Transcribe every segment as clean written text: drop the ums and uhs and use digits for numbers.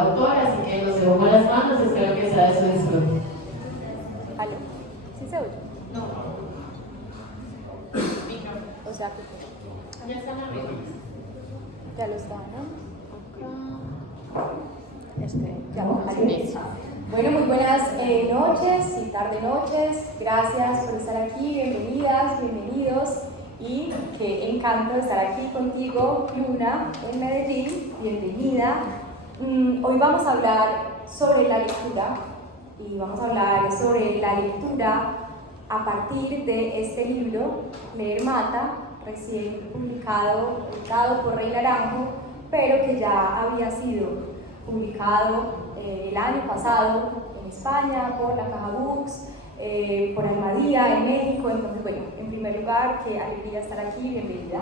autor, así que los dejo con las manos, espero que sea de su disfrute. ¿Aló? ¿Sí se oye? No. O sea que Ya están arriba. ya lo está, ¿no? Ya lo Bueno, muy buenas noches y tarde noches. Gracias por estar aquí, bienvenidas, bienvenidos. Y qué encanto estar aquí contigo, Luna, en Medellín. Bienvenida. Hoy vamos a hablar sobre la lectura y vamos a hablar sobre la lectura a partir de este libro, Leer Mata, recién publicado, editado por Rey Naranjo, pero que ya había sido publicado el año pasado en España por la Caja Books, por Almadía en México. Entonces, bueno, en primer lugar, qué alegría estar aquí, bienvenida.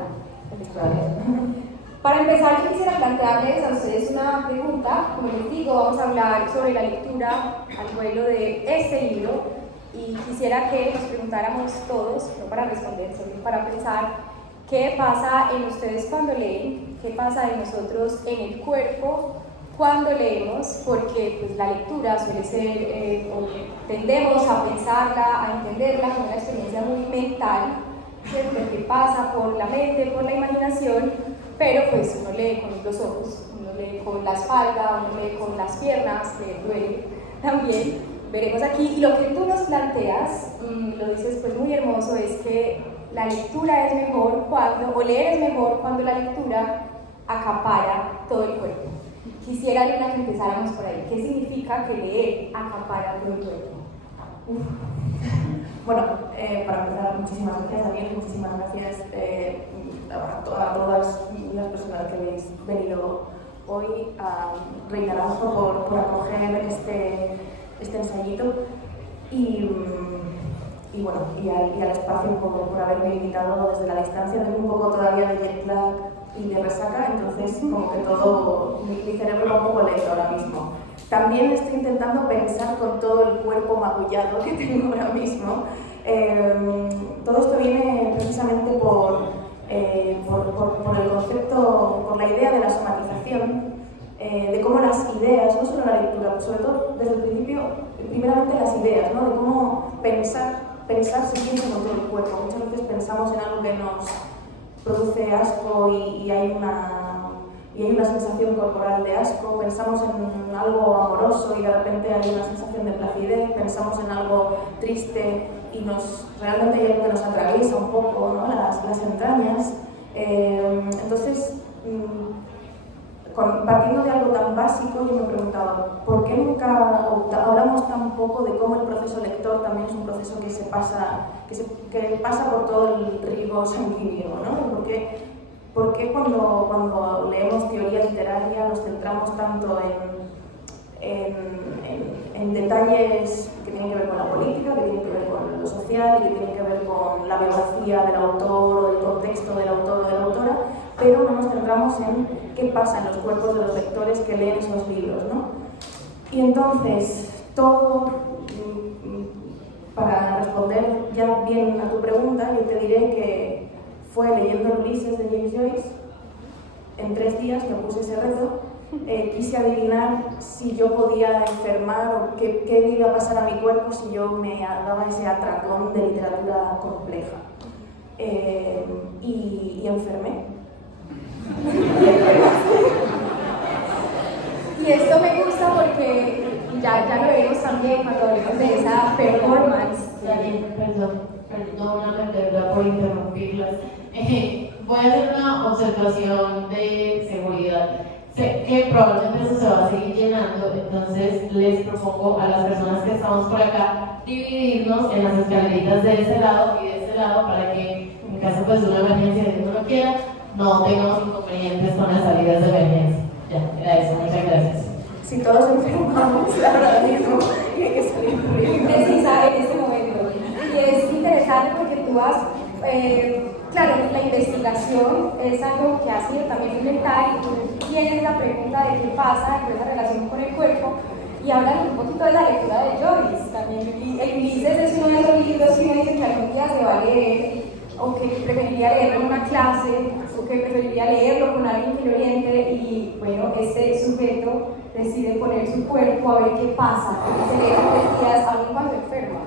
Para empezar, yo quisiera plantearles a ustedes una pregunta. Como les digo, vamos a hablar sobre la lectura al vuelo de este libro y quisiera que nos preguntáramos todos, no para responder, sino para pensar, ¿qué pasa en ustedes cuando leen? ¿Qué pasa en nosotros en el cuerpo cuando leemos? Porque pues, la lectura suele ser, o tendemos a pensarla, a entenderla como una experiencia muy mental, ¿cierto? Que pasa por la mente, por la imaginación, pero pues uno lee con los ojos, uno lee con la espalda, uno lee con las piernas, le duele también. Veremos aquí, y lo que tú nos planteas, lo dices pues muy hermoso, es que la lectura es mejor cuando, o leer es mejor cuando la lectura acapara todo el cuerpo. Quisiera, Luna, que empezáramos por ahí. ¿Qué significa que leer acapara todo el cuerpo? Bueno, para empezar, muchísimas gracias, Daniel, muchísimas gracias a todas las personas que habéis venido hoy, a Rey Naranjo por acoger este ensayito y bueno, y al espacio por haberme invitado desde la distancia. Tengo un poco todavía de jet lag y de resaca, entonces como que todo, mi cerebro va un poco lento ahora mismo. También estoy intentando pensar con todo el cuerpo magullado que tengo ahora mismo. Todo esto viene precisamente por el concepto, por la idea de la somatización, de cómo las ideas, no solo la lectura, pero sobre todo desde el principio, primeramente las ideas, ¿no? De cómo pensar se piensa con todo el cuerpo. Muchas veces pensamos en algo que nos produce asco y hay una sensación corporal de asco, pensamos en algo amoroso y de repente hay una sensación de placidez, pensamos en algo triste y realmente hay algo que nos atraviesa un poco, ¿no? las entrañas. Entonces, partiendo de algo tan básico, yo me preguntaba, ¿por qué nunca hablamos tan poco de cómo el proceso lector también es un proceso que pasa por todo el ribo sanguíneo, ¿no? ¿Por qué cuando leemos teoría literaria nos centramos tanto en detalles que tienen que ver con la política, que tienen que ver con lo social, que tienen que ver con la biografía del autor o el contexto del autor o de la autora, pero no nos centramos en qué pasa en los cuerpos de los lectores que leen esos libros, ¿no? Y entonces, para responder ya bien a tu pregunta, yo te diré que fue leyendo Ulises de James Joyce. En 3 días me puse ese reto, quise adivinar si yo podía enfermar o qué iba a pasar a mi cuerpo si yo me daba ese atracón de literatura compleja. Y enfermé. Y esto me gusta porque ya lo veremos también cuando hablemos de esa performance. Perdona por interrumpirlas. Voy a hacer una observación de seguridad. Sé que probablemente eso se va a seguir llenando, entonces les propongo a las personas que estamos por acá dividirnos en las escaleritas de este lado y de este lado para que en caso pues, de una emergencia de uno lo quiera, no tengamos inconvenientes con las salidas de emergencia. Ya, era eso, muchas gracias. Si todos enfermamos, ahora mismo hay que salir corriendo. Precisa en este momento. Y es interesante porque tú has, claro, la investigación es algo que ha sido también fundamental y tú tienes la pregunta de qué pasa con esa relación con el cuerpo y hablan un poquito de la lectura de Joyce. También el Ulises es uno de esos libros que uno dice que algún día se va a leer o que preferiría leerlo en una clase o que preferiría leerlo con alguien que lo oriente y bueno, este sujeto decide poner su cuerpo a ver qué pasa, se lee 3 días aún cuando enferma.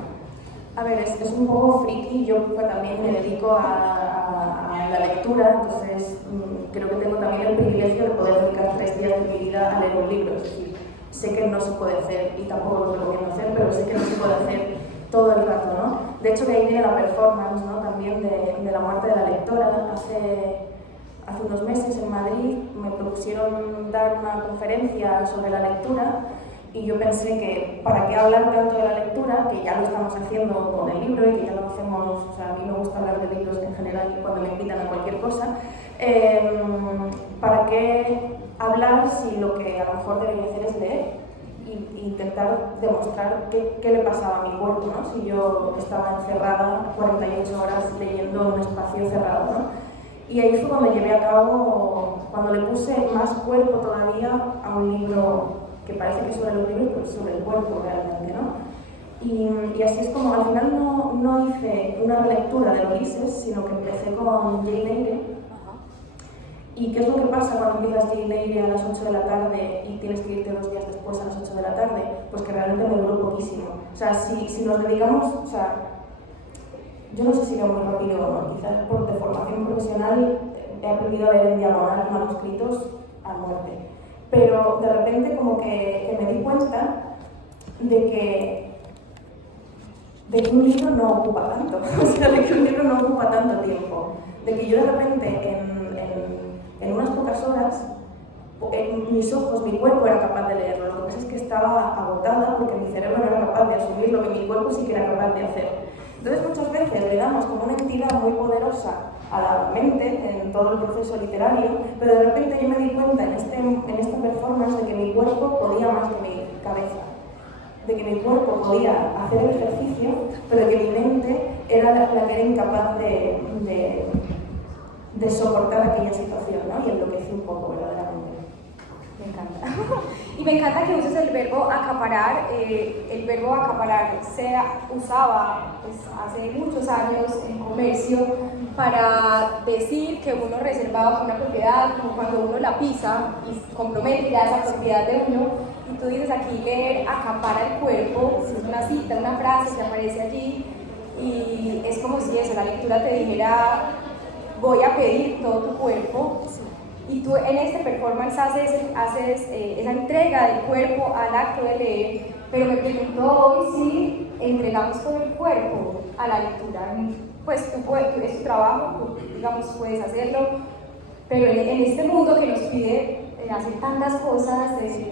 A ver, es un poco friki, yo también me dedico a la lectura, entonces creo que tengo también el privilegio de poder dedicar 3 días de mi vida a leer un libro, es decir, sé que no se puede hacer, y tampoco lo recomiendo hacer, pero sé que no se puede hacer todo el rato, ¿no? De hecho, de ahí viene la performance, ¿no? También de la muerte de la lectora. Hace unos meses en Madrid me propusieron dar una conferencia sobre la lectura y yo pensé que para qué hablar tanto de la lectura, que ya lo estamos haciendo con el libro y que ya lo hacemos, o sea, a mí me gusta hablar de libros en general cuando me invitan a cualquier cosa, ¿para qué hablar si lo que a lo mejor debería hacer es leer? E intentar demostrar qué le pasaba a mi cuerpo, ¿no? Si yo estaba encerrada 48 horas leyendo en un espacio cerrado, ¿no? Y ahí fue cuando llevé a cabo, cuando le puse más cuerpo todavía a un libro que parece que es sobre los libros, pero es sobre el cuerpo realmente, ¿no? Y así es como, al final no hice una relectura de Ulises, sino que empecé con Jane Eyre. ¿Y qué es lo que pasa cuando empiezas Jane Eyre a las 8 de la tarde y tienes que irte 2 días después a las 8 de la tarde? Pues que realmente me duró poquísimo. O sea, si nos dedicamos, o sea, yo no sé si iba muy rápido o no, quizás por de formación profesional he aprendido a leer en diagonal manuscritos a muerte. Pero de repente como que me di cuenta de que un libro no ocupa tanto, o sea, de que un libro no ocupa tanto tiempo, de que yo de repente en unas pocas horas mis ojos, mi cuerpo era capaz de leerlo, lo que pasa es que estaba agotada porque mi cerebro no era capaz de asumir lo que mi cuerpo sí que era capaz de hacer. Entonces muchas veces le damos como una entidad muy poderosa a la mente en todo el proceso literario, pero de repente yo me di cuenta en esta performance de que mi cuerpo podía más que mi cabeza, de que mi cuerpo podía hacer el ejercicio, pero que mi mente era la que era incapaz de soportar aquella situación, ¿no? Y enloquecí un poco verdaderamente. Me encanta. Y me encanta que uses el verbo acaparar. El verbo acaparar se usaba pues, hace muchos años en comercio para decir que uno reservaba una propiedad, como cuando uno la pisa y compromete ya esa propiedad de uno. Y tú dices aquí leer acapara el cuerpo, es una cita, una frase que aparece allí. Y es como si eso, la lectura te dijera, voy a pedir todo tu cuerpo. Y tú en este performance haces esa entrega del cuerpo al acto de leer, pero me pregunto hoy si entregamos todo el cuerpo a la lectura. Pues es tu trabajo, tú, digamos, puedes hacerlo, pero en este mundo que nos pide hacer tantas cosas,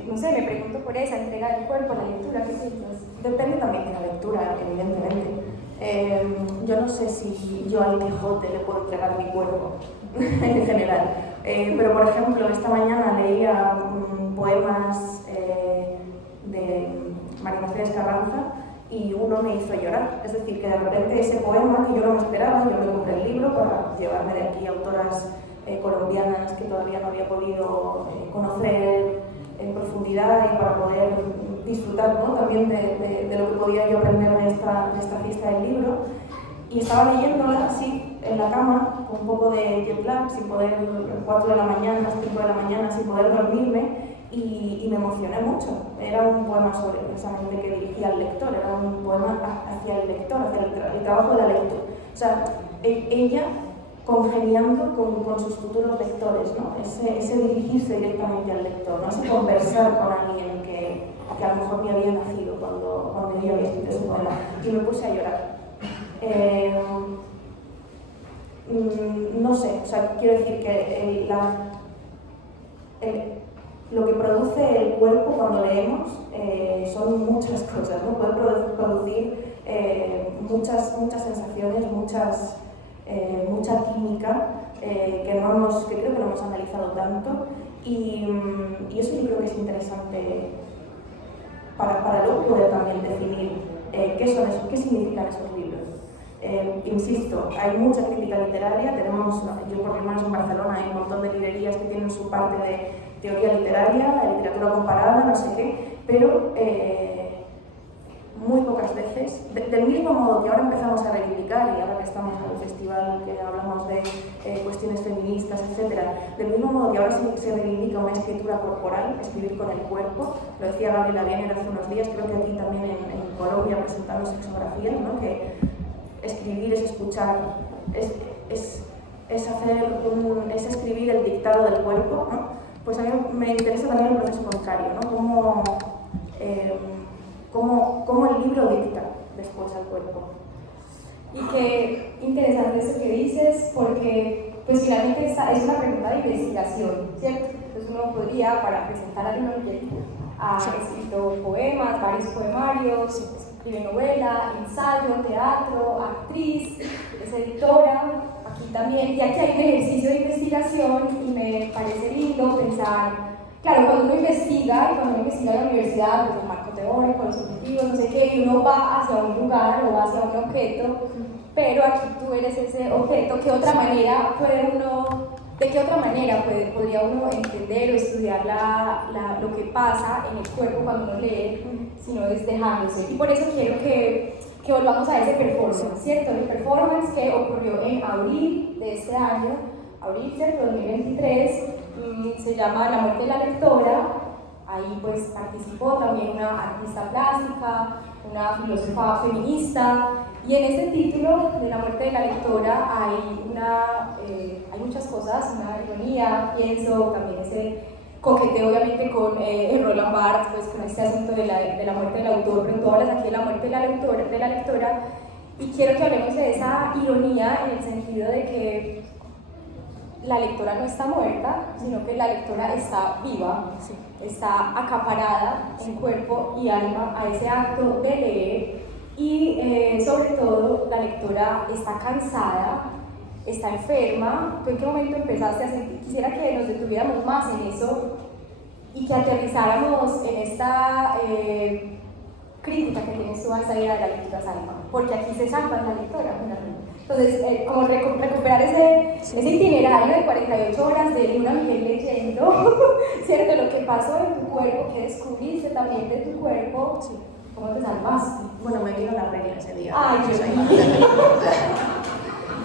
no sé, me pregunto por esa entrega del cuerpo a la lectura, ¿qué piensas? Depende también de la lectura, evidentemente. Yo no sé si yo al Quijote le puedo entregar mi cuerpo, en general. Pero, por ejemplo, esta mañana leía poemas de María Mercedes Carranza y uno me hizo llorar. Es decir, que de repente ese poema que yo no me esperaba, yo me compré el libro para llevarme de aquí autoras colombianas que todavía no había podido conocer en profundidad y para poder disfrutar, ¿no? También de lo que podía yo aprender de esta fiesta del libro. Y estaba leyéndola así en la cama, con un poco de jet lag, sin poder, 4 de la mañana, 5 de la mañana, sin poder dormirme, y me emocioné mucho. Era un poema sobre precisamente que dirigía al lector, era un poema hacia el lector, hacia el trabajo de la lectura. O sea, ella congeniando con sus futuros lectores, ¿no? Ese dirigirse directamente al lector, ¿no? Ese conversar con alguien que a lo mejor ni había nacido cuando ella había escrito ese poema. Y me puse a llorar. No sé, o sea, quiero decir que lo que produce el cuerpo cuando leemos son muchas cosas, ¿no? Puede producir muchas sensaciones, mucha química que creo que no hemos analizado tanto y eso yo creo que es interesante para luego poder también definir qué significan esos libros. Insisto, hay mucha crítica literaria, yo por lo menos en Barcelona hay un montón de librerías que tienen su parte de teoría literaria, literatura comparada, no sé qué, pero muy pocas veces, del mismo modo que ahora empezamos a reivindicar, y ahora que estamos en el festival que hablamos de cuestiones feministas, etc. Del mismo modo que ahora se reivindica una escritura corporal, escribir con el cuerpo, lo decía Gabriela Biener hace unos días, creo que aquí también en Colombia presentando sexografía, ¿no? Que escribir es escuchar, es escribir el dictado del cuerpo, ¿no? Pues a mí me interesa también el proceso contrario, ¿no? Cómo el libro dicta después al cuerpo. Y qué interesante eso que dices, porque pues finalmente esta es una pregunta de investigación, ¿cierto? Entonces uno podría, para presentar a uno que ha escrito poemas, varios poemarios, escribe novela, ensayo, teatro, actriz, es editora, aquí también, y aquí hay un ejercicio de investigación y me parece lindo pensar, claro, cuando uno investiga en la universidad, pues el marco teórico, los objetivos, no sé qué, y uno va hacia un lugar o va hacia un objeto, pero aquí tú eres ese objeto, ¿de qué otra manera podría uno entender o estudiar lo que pasa en el cuerpo cuando uno lee, si no es dejándose? Y por eso quiero que volvamos a ese performance, ¿cierto? El performance que ocurrió en abril de este año, abril, ¿cierto? 2023, se llama La muerte de la lectora. Ahí pues participó también una artista plástica, una filósofa feminista, y en ese título de La muerte de la lectora hay muchas cosas, una ironía, pienso, también ese coqueteo obviamente con Roland Barthes, pues con este asunto de la muerte del autor, pero tú hablas aquí de la muerte de la lectora, y quiero que hablemos de esa ironía en el sentido de que la lectora no está muerta, sino que la lectora está viva, sí, está acaparada en cuerpo y alma a ese acto de leer, y sobre todo la lectora está cansada, está enferma. ¿Tú en qué momento empezaste a sentir? Quisiera que nos detuviéramos más en eso y que aterrizáramos en esta crítica que tienes tú a esa idea de la lectura salva, porque aquí se salva la lectora finalmente. Entonces, como recuperar ese itinerario de 48 horas de Luna Miguel leyendo, ¿cierto? Lo que pasó en tu cuerpo, que descubriste también de tu cuerpo, sí. ¿Cómo te salvaste? Bueno, me vino la regla ese día. Ay,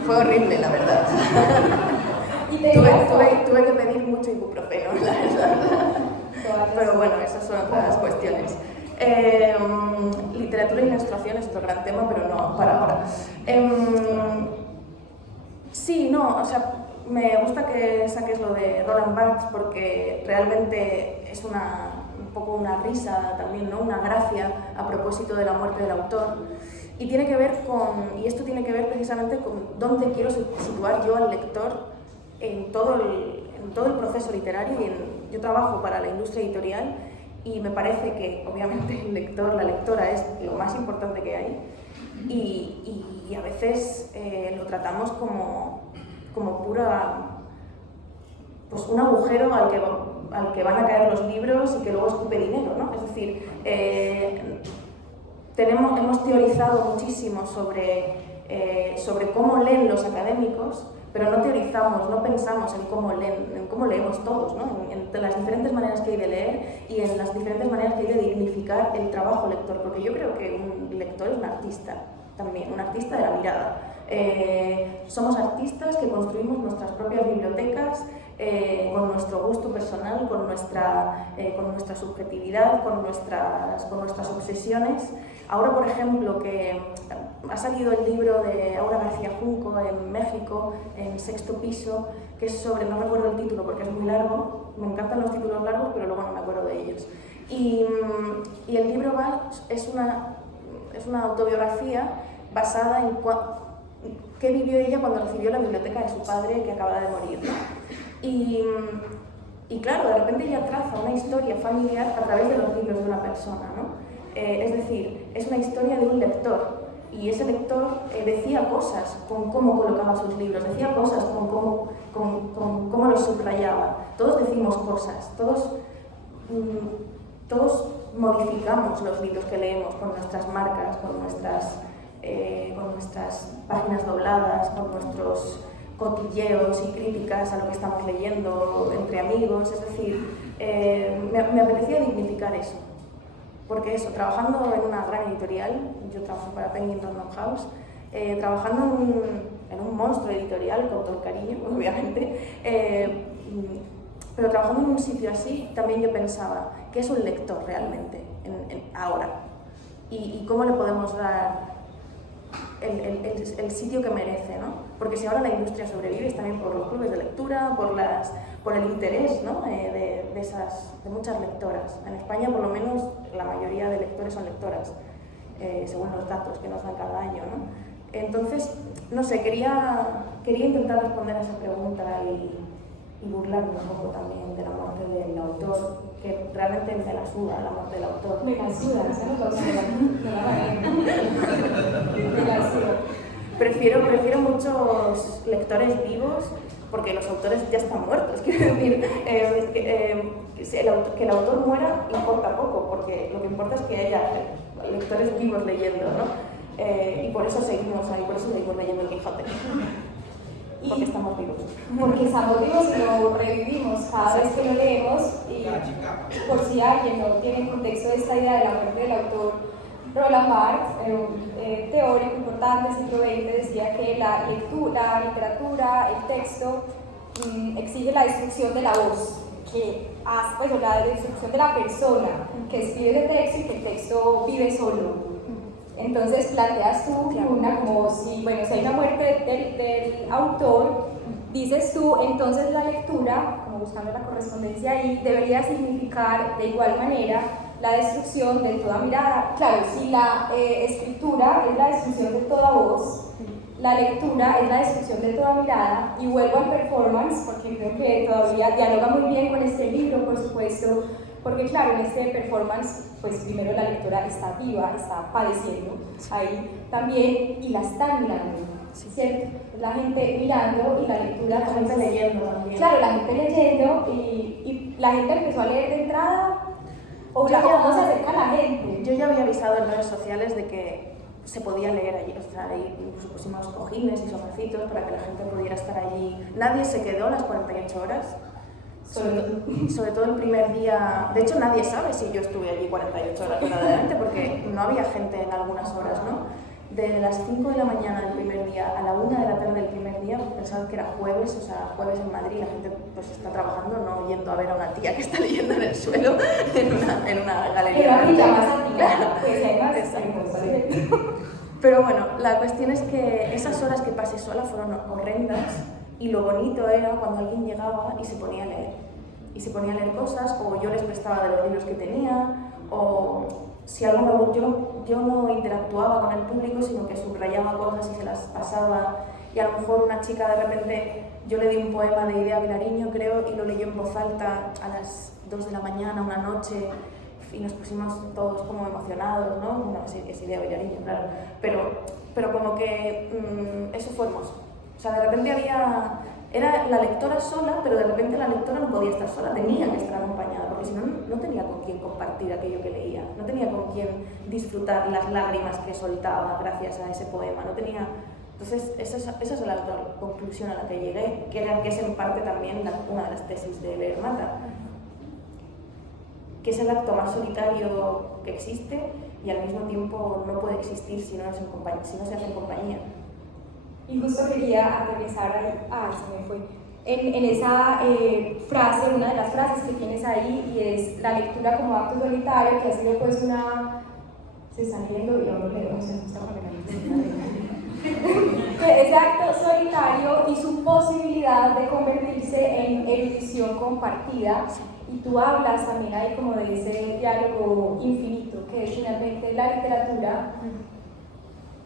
fue horrible, la verdad. ¿Y tuve que pedir mucho ibuprofeno, la verdad. Pero bueno, esas son otras cuestiones. Literatura y menstruación es otro gran tema, pero no para ahora. Sí, no, o sea, me gusta que saques lo de Roland Barthes porque realmente es un poco una risa también, ¿no? Una gracia a propósito de la muerte del autor. Y tiene que ver y esto tiene que ver precisamente con dónde quiero situar yo al lector en todo el proceso literario. Yo trabajo para la industria editorial y me parece que obviamente el lector, la lectora es lo más importante que hay y a veces lo tratamos como pura, pues un agujero al que van a caer los libros y que luego escupe dinero, ¿no? Es decir, hemos teorizado muchísimo sobre cómo leen los académicos, pero no teorizamos, no pensamos en cómo leemos todos, ¿no? En las diferentes maneras que hay de leer y en las diferentes maneras que hay de dignificar el trabajo lector, porque yo creo que un lector es un artista también, un artista de la mirada. Somos artistas que construimos nuestras propias bibliotecas con nuestro gusto personal, con nuestra subjetividad, con nuestras obsesiones. Ahora, por ejemplo, que ha salido el libro de Aura García Junco en México, en Sexto Piso, que es sobre, no recuerdo el título porque es muy largo, me encantan los títulos largos, pero luego no me acuerdo de ellos. Y el libro es una autobiografía basada en qué vivió ella cuando recibió la biblioteca de su padre que acaba de morir, ¿no? Y claro, de repente ella traza una historia familiar a través de los libros de una persona, ¿no? Es decir, es una historia de un lector y ese lector decía cosas con cómo colocaba sus libros, decía cosas con cómo los subrayaba. Todos decimos cosas, todos modificamos los libros que leemos con nuestras marcas, con nuestras páginas dobladas, con nuestros cotilleos y críticas a lo que estamos leyendo entre amigos. Es decir, me apetecía dignificar eso, porque eso, trabajando en una gran editorial, yo trabajo para Penguin Random House, trabajando era un monstruo editorial, con todo el cariño, obviamente, pero trabajando en un sitio así, también yo pensaba, ¿qué es un lector realmente ahora? ¿Y cómo le podemos dar el sitio que merece, ¿no? Porque si ahora la industria sobrevive es también por los clubes de lectura, por el interés, ¿no? de muchas lectoras. En España, por lo menos, la mayoría de lectores son lectoras, según los datos que nos dan cada año, ¿no? Entonces, no sé, quería intentar responder a esa pregunta y burlarme un poco también de la muerte del autor, que realmente me la suda la muerte del autor. Me la suda, esa no me la suda. Prefiero muchos lectores vivos porque los autores ya están muertos. Quiero decir, que el autor muera importa poco, porque lo que importa es que haya lectores vivos leyendo, ¿no? Y por eso seguimos ahí, por eso seguimos leyendo el Quijote. Porque estamos vivos. Porque estamos vivos y lo revivimos cada vez que lo leemos. Y por si alguien no tiene en contexto de esta idea de la muerte del autor, Roland Barthes, un teórico importante del siglo XX, decía que la literatura, el texto, exige la destrucción de la voz, o la destrucción de la persona que escribe el texto y que el texto vive solo. Entonces planteas tú como si hay una muerte del autor, dices tú, entonces la lectura, como buscando la correspondencia ahí, debería significar de igual manera la destrucción de toda mirada. Claro, si la escritura es la destrucción de toda voz, la lectura es la destrucción de toda mirada, y vuelvo al performance, porque creo que todavía dialoga muy bien con este libro, por supuesto, porque claro, en este performance, pues primero la lectora está viva, está padeciendo ahí también, y la están mirando, ¿cierto? La gente mirando y la lectura... La gente leyendo también. Claro, la gente leyendo y la gente empezó a leer de entrada, o cómo se acerca a la gente. Yo ya había avisado en redes sociales de que se podía leer allí, o sea, ahí incluso pusimos cojines y sofacitos para que la gente pudiera estar allí. Nadie se quedó las 48 horas. Sobre todo el primer día, de hecho nadie sabe si yo estuve allí 48 horas verdaderamente, porque no había gente en algunas horas, ¿no? De las 5 de la mañana del primer día a la 1 de la tarde del primer día, pensaba que era jueves, o sea, jueves en Madrid, la gente pues está trabajando, no yendo a ver a una tía que está leyendo en el suelo en una galería. Pero ya más claro, pues hay más. Pero bueno, la cuestión es que esas horas que pasé sola fueron horrendas. Y lo bonito era cuando alguien llegaba y se ponía a leer. Y se ponía a leer cosas, o yo les prestaba de los libros que tenía, o si algo yo no interactuaba con el público, sino que subrayaba cosas y se las pasaba. Y a lo mejor una chica de repente, yo le di un poema de Idea Vilariño, creo, y lo leyó en voz alta a las 2 de la mañana, una noche, y nos pusimos todos como emocionados, ¿no? Bueno, es Idea Vilariño, claro. Pero como que eso fue hermoso. O sea, de repente era la lectora sola, pero de repente la lectora no podía estar sola, tenía que estar acompañada, porque si no, no tenía con quién compartir aquello que leía, no tenía con quién disfrutar las lágrimas que soltaba gracias a ese poema, no tenía... Entonces, esa es la conclusión a la que llegué, que es en parte también una de las tesis de Leer Mata, que es el acto más solitario que existe y al mismo tiempo no puede existir si no se hace en compañía. Y justo quería aterrizar se me fue, en esa frase, una de las frases que tienes ahí, y es la lectura como acto solitario, que así pues se está leyendo y ahora le vamos a ese acto solitario y su posibilidad de convertirse en erudición compartida, y tú hablas también ahí como de ese diálogo infinito que es finalmente la literatura,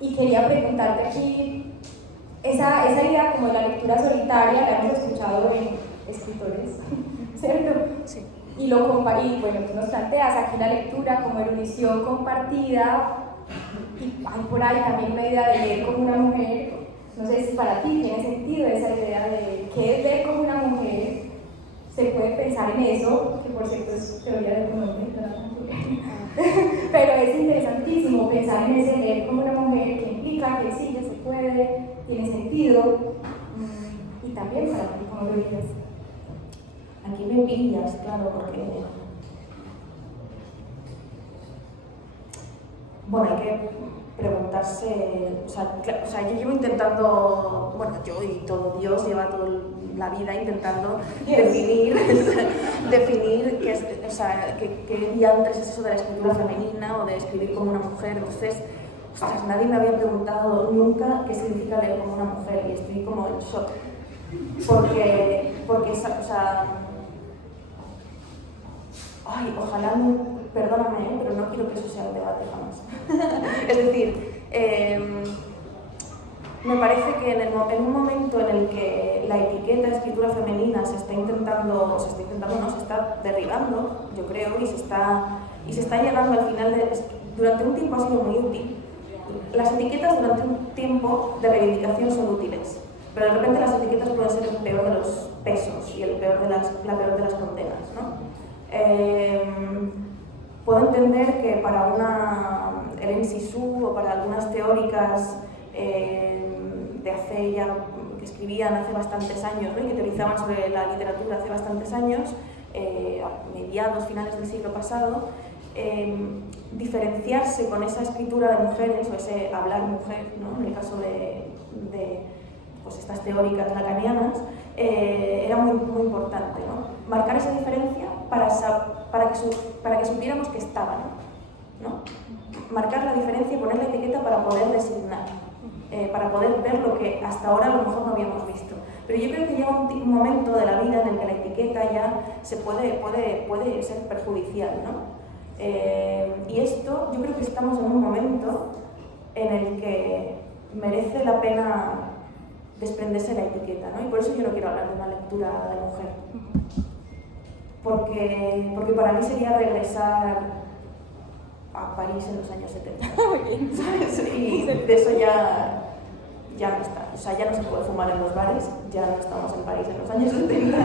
y quería preguntarte aquí, esa idea como de la lectura solitaria la hemos escuchado en escritores, ¿cierto? Sí. Y bueno, tú nos planteas aquí la lectura como erudición compartida, y hay por ahí también una idea de leer como una mujer. No sé si para ti tiene sentido esa idea de qué es leer como una mujer. Se puede pensar en eso, que por cierto es teoría de un hombre, pero es interesantísimo pensar en ese leer como una mujer, que implica, que exige, se puede, tiene sentido, y también para ti, ¿cómo lo dices? Aquí me pillas, claro, porque... Bueno, hay que preguntarse, o sea, yo llevo intentando, bueno, yo y todo Dios lleva toda la vida intentando definir qué es, o sea, qué diantres es eso de la escritura femenina o de escribir como una mujer. Entonces, ostras, nadie me había preguntado nunca qué significa leer como una mujer y estoy como en shock. Porque o sea, ay, ojalá perdóname, pero no quiero que eso sea un debate jamás. Es decir, me parece que en un momento en el que la etiqueta de escritura femenina se está derribando, yo creo, y se está llegando al final, durante un tiempo ha sido muy útil. Las etiquetas durante un tiempo de reivindicación son útiles, pero de repente las etiquetas pueden ser el peor de los pesos y la peor de las condenas, ¿no? Puedo entender que para una Hélène Cixous o para algunas teóricas de hace ya, que escribían hace bastantes años, ¿no? Y que teorizaban sobre la literatura hace bastantes años, a mediados, finales del siglo pasado, diferenciarse con esa escritura de mujeres o ese hablar mujer, ¿no? En el caso de pues estas teóricas lacanianas, era muy, muy importante, ¿no? Marcar esa diferencia para que supiéramos que estaban, ¿no? Marcar la diferencia y poner la etiqueta para poder designar, para poder ver lo que hasta ahora a lo mejor no habíamos visto. Pero yo creo que llega un momento de la vida en el que la etiqueta ya puede ser perjudicial, ¿no? Y esto, yo creo que estamos en un momento en el que merece la pena desprenderse de la etiqueta, ¿no? Y por eso yo no quiero hablar de una lectura de mujer. Porque para mí sería regresar a París en los años 70. ¿Sabes? Y de eso ya no está. O sea, ya no se puede fumar en los bares, ya no estamos en París en los años 70,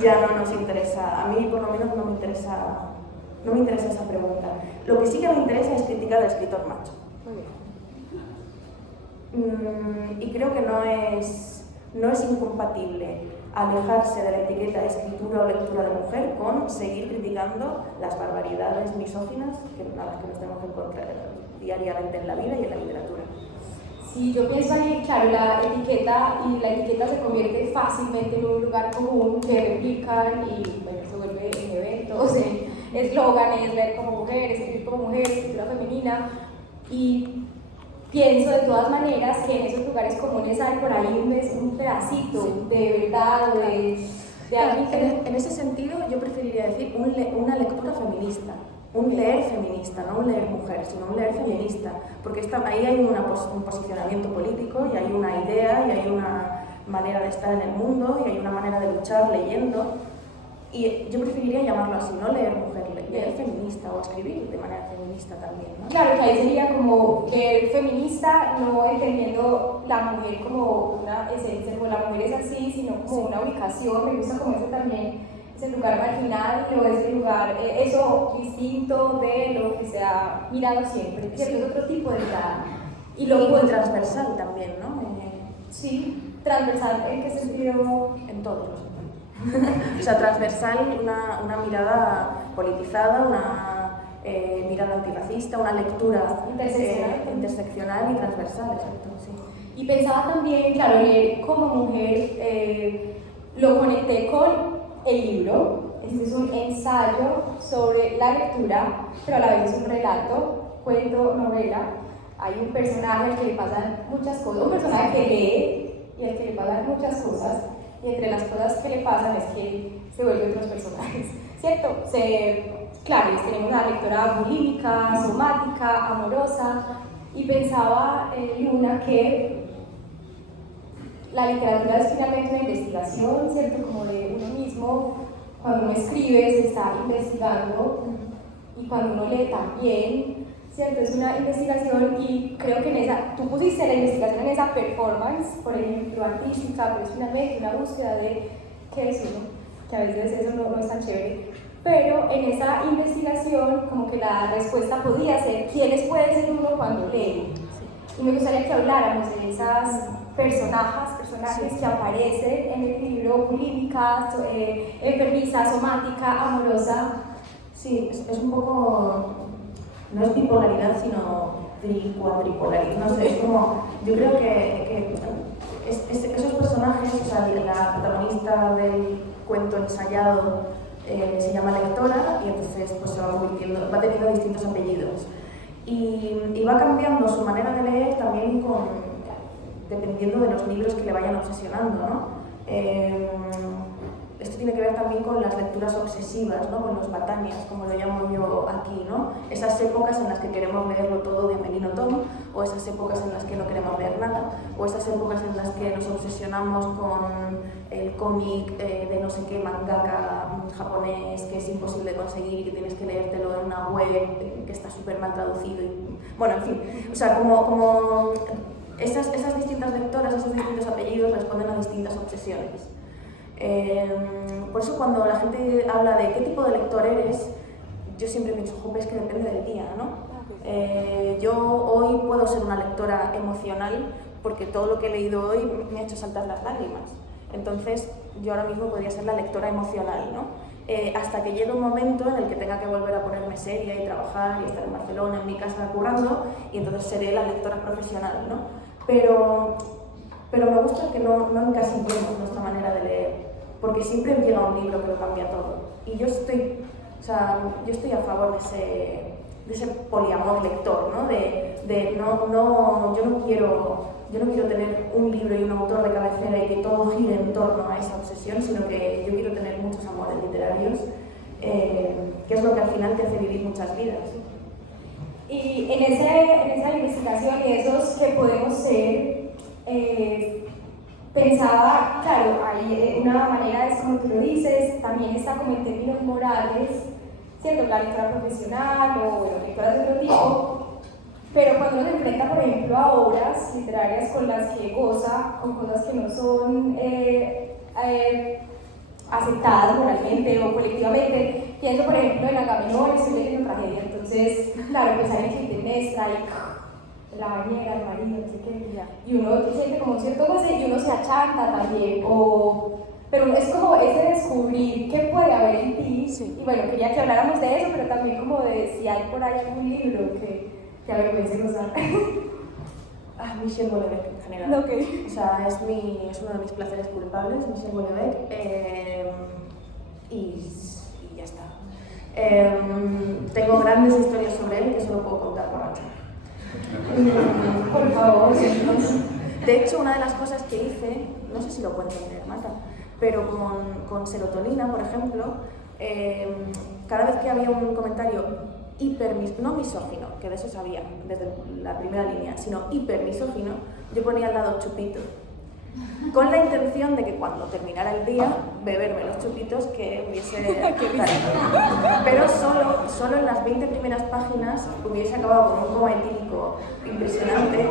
ya no nos interesa, a mí por lo menos no me interesa esa pregunta. Lo que sí que me interesa es criticar al escritor macho. Y creo que no es incompatible alejarse de la etiqueta de escritura o lectura de mujer con seguir criticando las barbaridades misóginas a las que nos tenemos que encontrar diariamente en la vida y en la literatura. Sí, yo pienso ahí, claro, la etiqueta se convierte fácilmente en un lugar común que replican y bueno, se vuelve en eventos, en eslóganes, leer como mujer, escribir como mujer, escritura femenina, y pienso de todas maneras que en esos lugares comunes hay por ahí un pedacito de verdad, de alguien que... En ese sentido, yo preferiría decir una lectura feminista, un leer feminista, no un leer mujer, sino un leer feminista, porque ahí hay un posicionamiento político y hay una idea y hay una manera de estar en el mundo y hay una manera de luchar leyendo. Y yo preferiría llamarlo así, no leer mujer, leer feminista o escribir de manera feminista también, ¿no? Claro, que ahí sería como leer feminista, no entendiendo la mujer como una esencia, como la mujer es así, sino como una ubicación. Me gusta como ese también, ese lugar marginal o ese lugar, eso distinto de lo que se ha mirado siempre, ¿cierto? Es otro tipo de mirada. Y luego transversal también, ¿no? Sí, transversal, ¿en qué sentido? En todos los sentidos. O sea, transversal, una mirada politizada, una mirada antirracista, una lectura interseccional y transversal, exacto, sí. Y pensaba también, claro, leer como mujer, lo conecté con el libro. Este es un ensayo sobre la lectura, pero a la vez es un relato, cuento, novela. Hay un personaje al que le pasan muchas cosas, un personaje que lee y al que le pasan muchas cosas. Y entre las cosas que le pasan es que se vuelven otros personajes, ¿cierto? Claro, tenemos una lectora bulímica, somática, amorosa, y pensaba Luna que la literatura es finalmente una investigación, ¿cierto? Como de uno mismo, cuando uno escribe se está investigando y cuando uno lee también, ¿cierto? Es una investigación y creo que tú pusiste la investigación en esa performance, por ejemplo, artística, pero es finalmente una búsqueda de qué es uno, que a veces eso no es tan chévere. Pero en esa investigación, como que la respuesta podía ser quiénes puede ser uno cuando lee. Y me gustaría que habláramos de esas personajes que aparecen en el libro, bulímica, enfermiza, somática, amorosa. Sí, es un poco, no es bipolaridad, sino cuatripolaridad, no sé, es como, yo creo que esos personajes, o sea, la protagonista del cuento ensayado se llama Lectora y entonces pues se va convirtiendo, va teniendo distintos apellidos y va cambiando su manera de leer también dependiendo de los libros que le vayan obsesionando, ¿no? Esto tiene que ver también con las lecturas obsesivas, ¿no? Con los batanias, como lo llamo yo aquí, ¿no? Esas épocas en las que queremos leerlo todo de Melino Tom, o esas épocas en las que no queremos leer nada, o esas épocas en las que nos obsesionamos con el cómic de no sé qué mangaka japonés que es imposible conseguir y que tienes que leértelo en una web que está súper mal traducido. Bueno, en fin, o sea, como esas distintas lectoras, esos distintos apellidos responden a distintas obsesiones. Por eso cuando la gente habla de qué tipo de lector eres, yo siempre pienso, joder, es que depende del día, ¿no? Yo hoy puedo ser una lectora emocional porque todo lo que he leído hoy me ha hecho saltar las lágrimas. Entonces, yo ahora mismo podría ser la lectora emocional, ¿no? Hasta que llegue un momento en el que tenga que volver a ponerme seria y trabajar y estar en Barcelona, en mi casa, currando, y entonces seré la lectora profesional, ¿no? Pero me gusta que no encasillemos nuestra manera de leer, porque siempre llega un libro que lo cambia todo. Y yo estoy a favor de ese poliamor lector, ¿no? Yo no quiero tener un libro y un autor de cabecera y que todo gire en torno a esa obsesión, sino que yo quiero tener muchos amores literarios, que es lo que al final te hace vivir muchas vidas. Y en esa investigación y esos que podemos ser, pensaba, claro, hay una manera, es como tú lo dices, también está como en términos morales, ¿cierto? La lectura profesional o bueno, lecturas de otro tipo, pero cuando uno se enfrenta, por ejemplo, a obras literarias con las que goza, con cosas que no son aceptadas moralmente o colectivamente, pienso, por ejemplo, en Agamenón, estoy leyendo tragedia, entonces, claro, pensar en Clitemnestra y la bañera, el marido, no sé qué, y uno siente como un cierto goce y uno se achanta también, pero es como ese descubrir qué puede haber en ti, sí. Y bueno, quería que habláramos de eso, pero también como de si hay por ahí algún libro que avergüence gozar. Michel Houellebecq en general. Okay. O sea, es uno de mis placeres culpables, Michel Houellebecq, y ya está. Tengo grandes historias sobre él que solo puedo contar borracho. Por favor. De hecho, una de las cosas que hice, no sé si lo cuento en Marta, pero con Serotonina, por ejemplo, cada vez que había un comentario no misógino, que de eso sabía desde la primera línea, sino hipermisógino, yo ponía al lado chupito, con la intención de que cuando terminara el día, beberme los chupitos que hubiese... Pero solo en las 20 primeras páginas hubiese acabado con un coma etílico impresionante,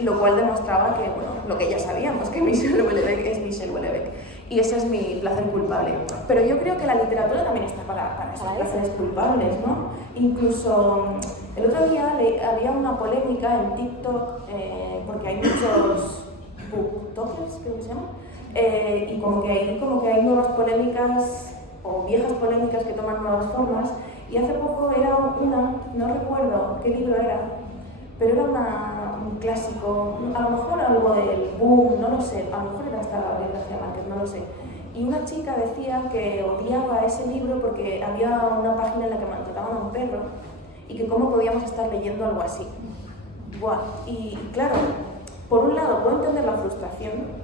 lo cual demostraba que, bueno, lo que ya sabíamos, que Michel Houellebecq es Michel Houellebecq. Y ese es mi placer culpable. Pero yo creo que la literatura también está para esos placeres culpables, ¿no? Incluso el otro día había una polémica en TikTok, porque hay muchos booktokers, creo que se llaman, y como que hay nuevas polémicas, o viejas polémicas que toman nuevas formas, y hace poco era no recuerdo qué libro era, pero era un clásico, a lo mejor algo del boom, no lo sé, a lo mejor era hasta Gabriel García Márquez, no lo sé. Y una chica decía que odiaba ese libro porque había una página en la que maltrataban a un perro y que cómo podíamos estar leyendo algo así. Buah. Y claro, por un lado puedo entender la frustración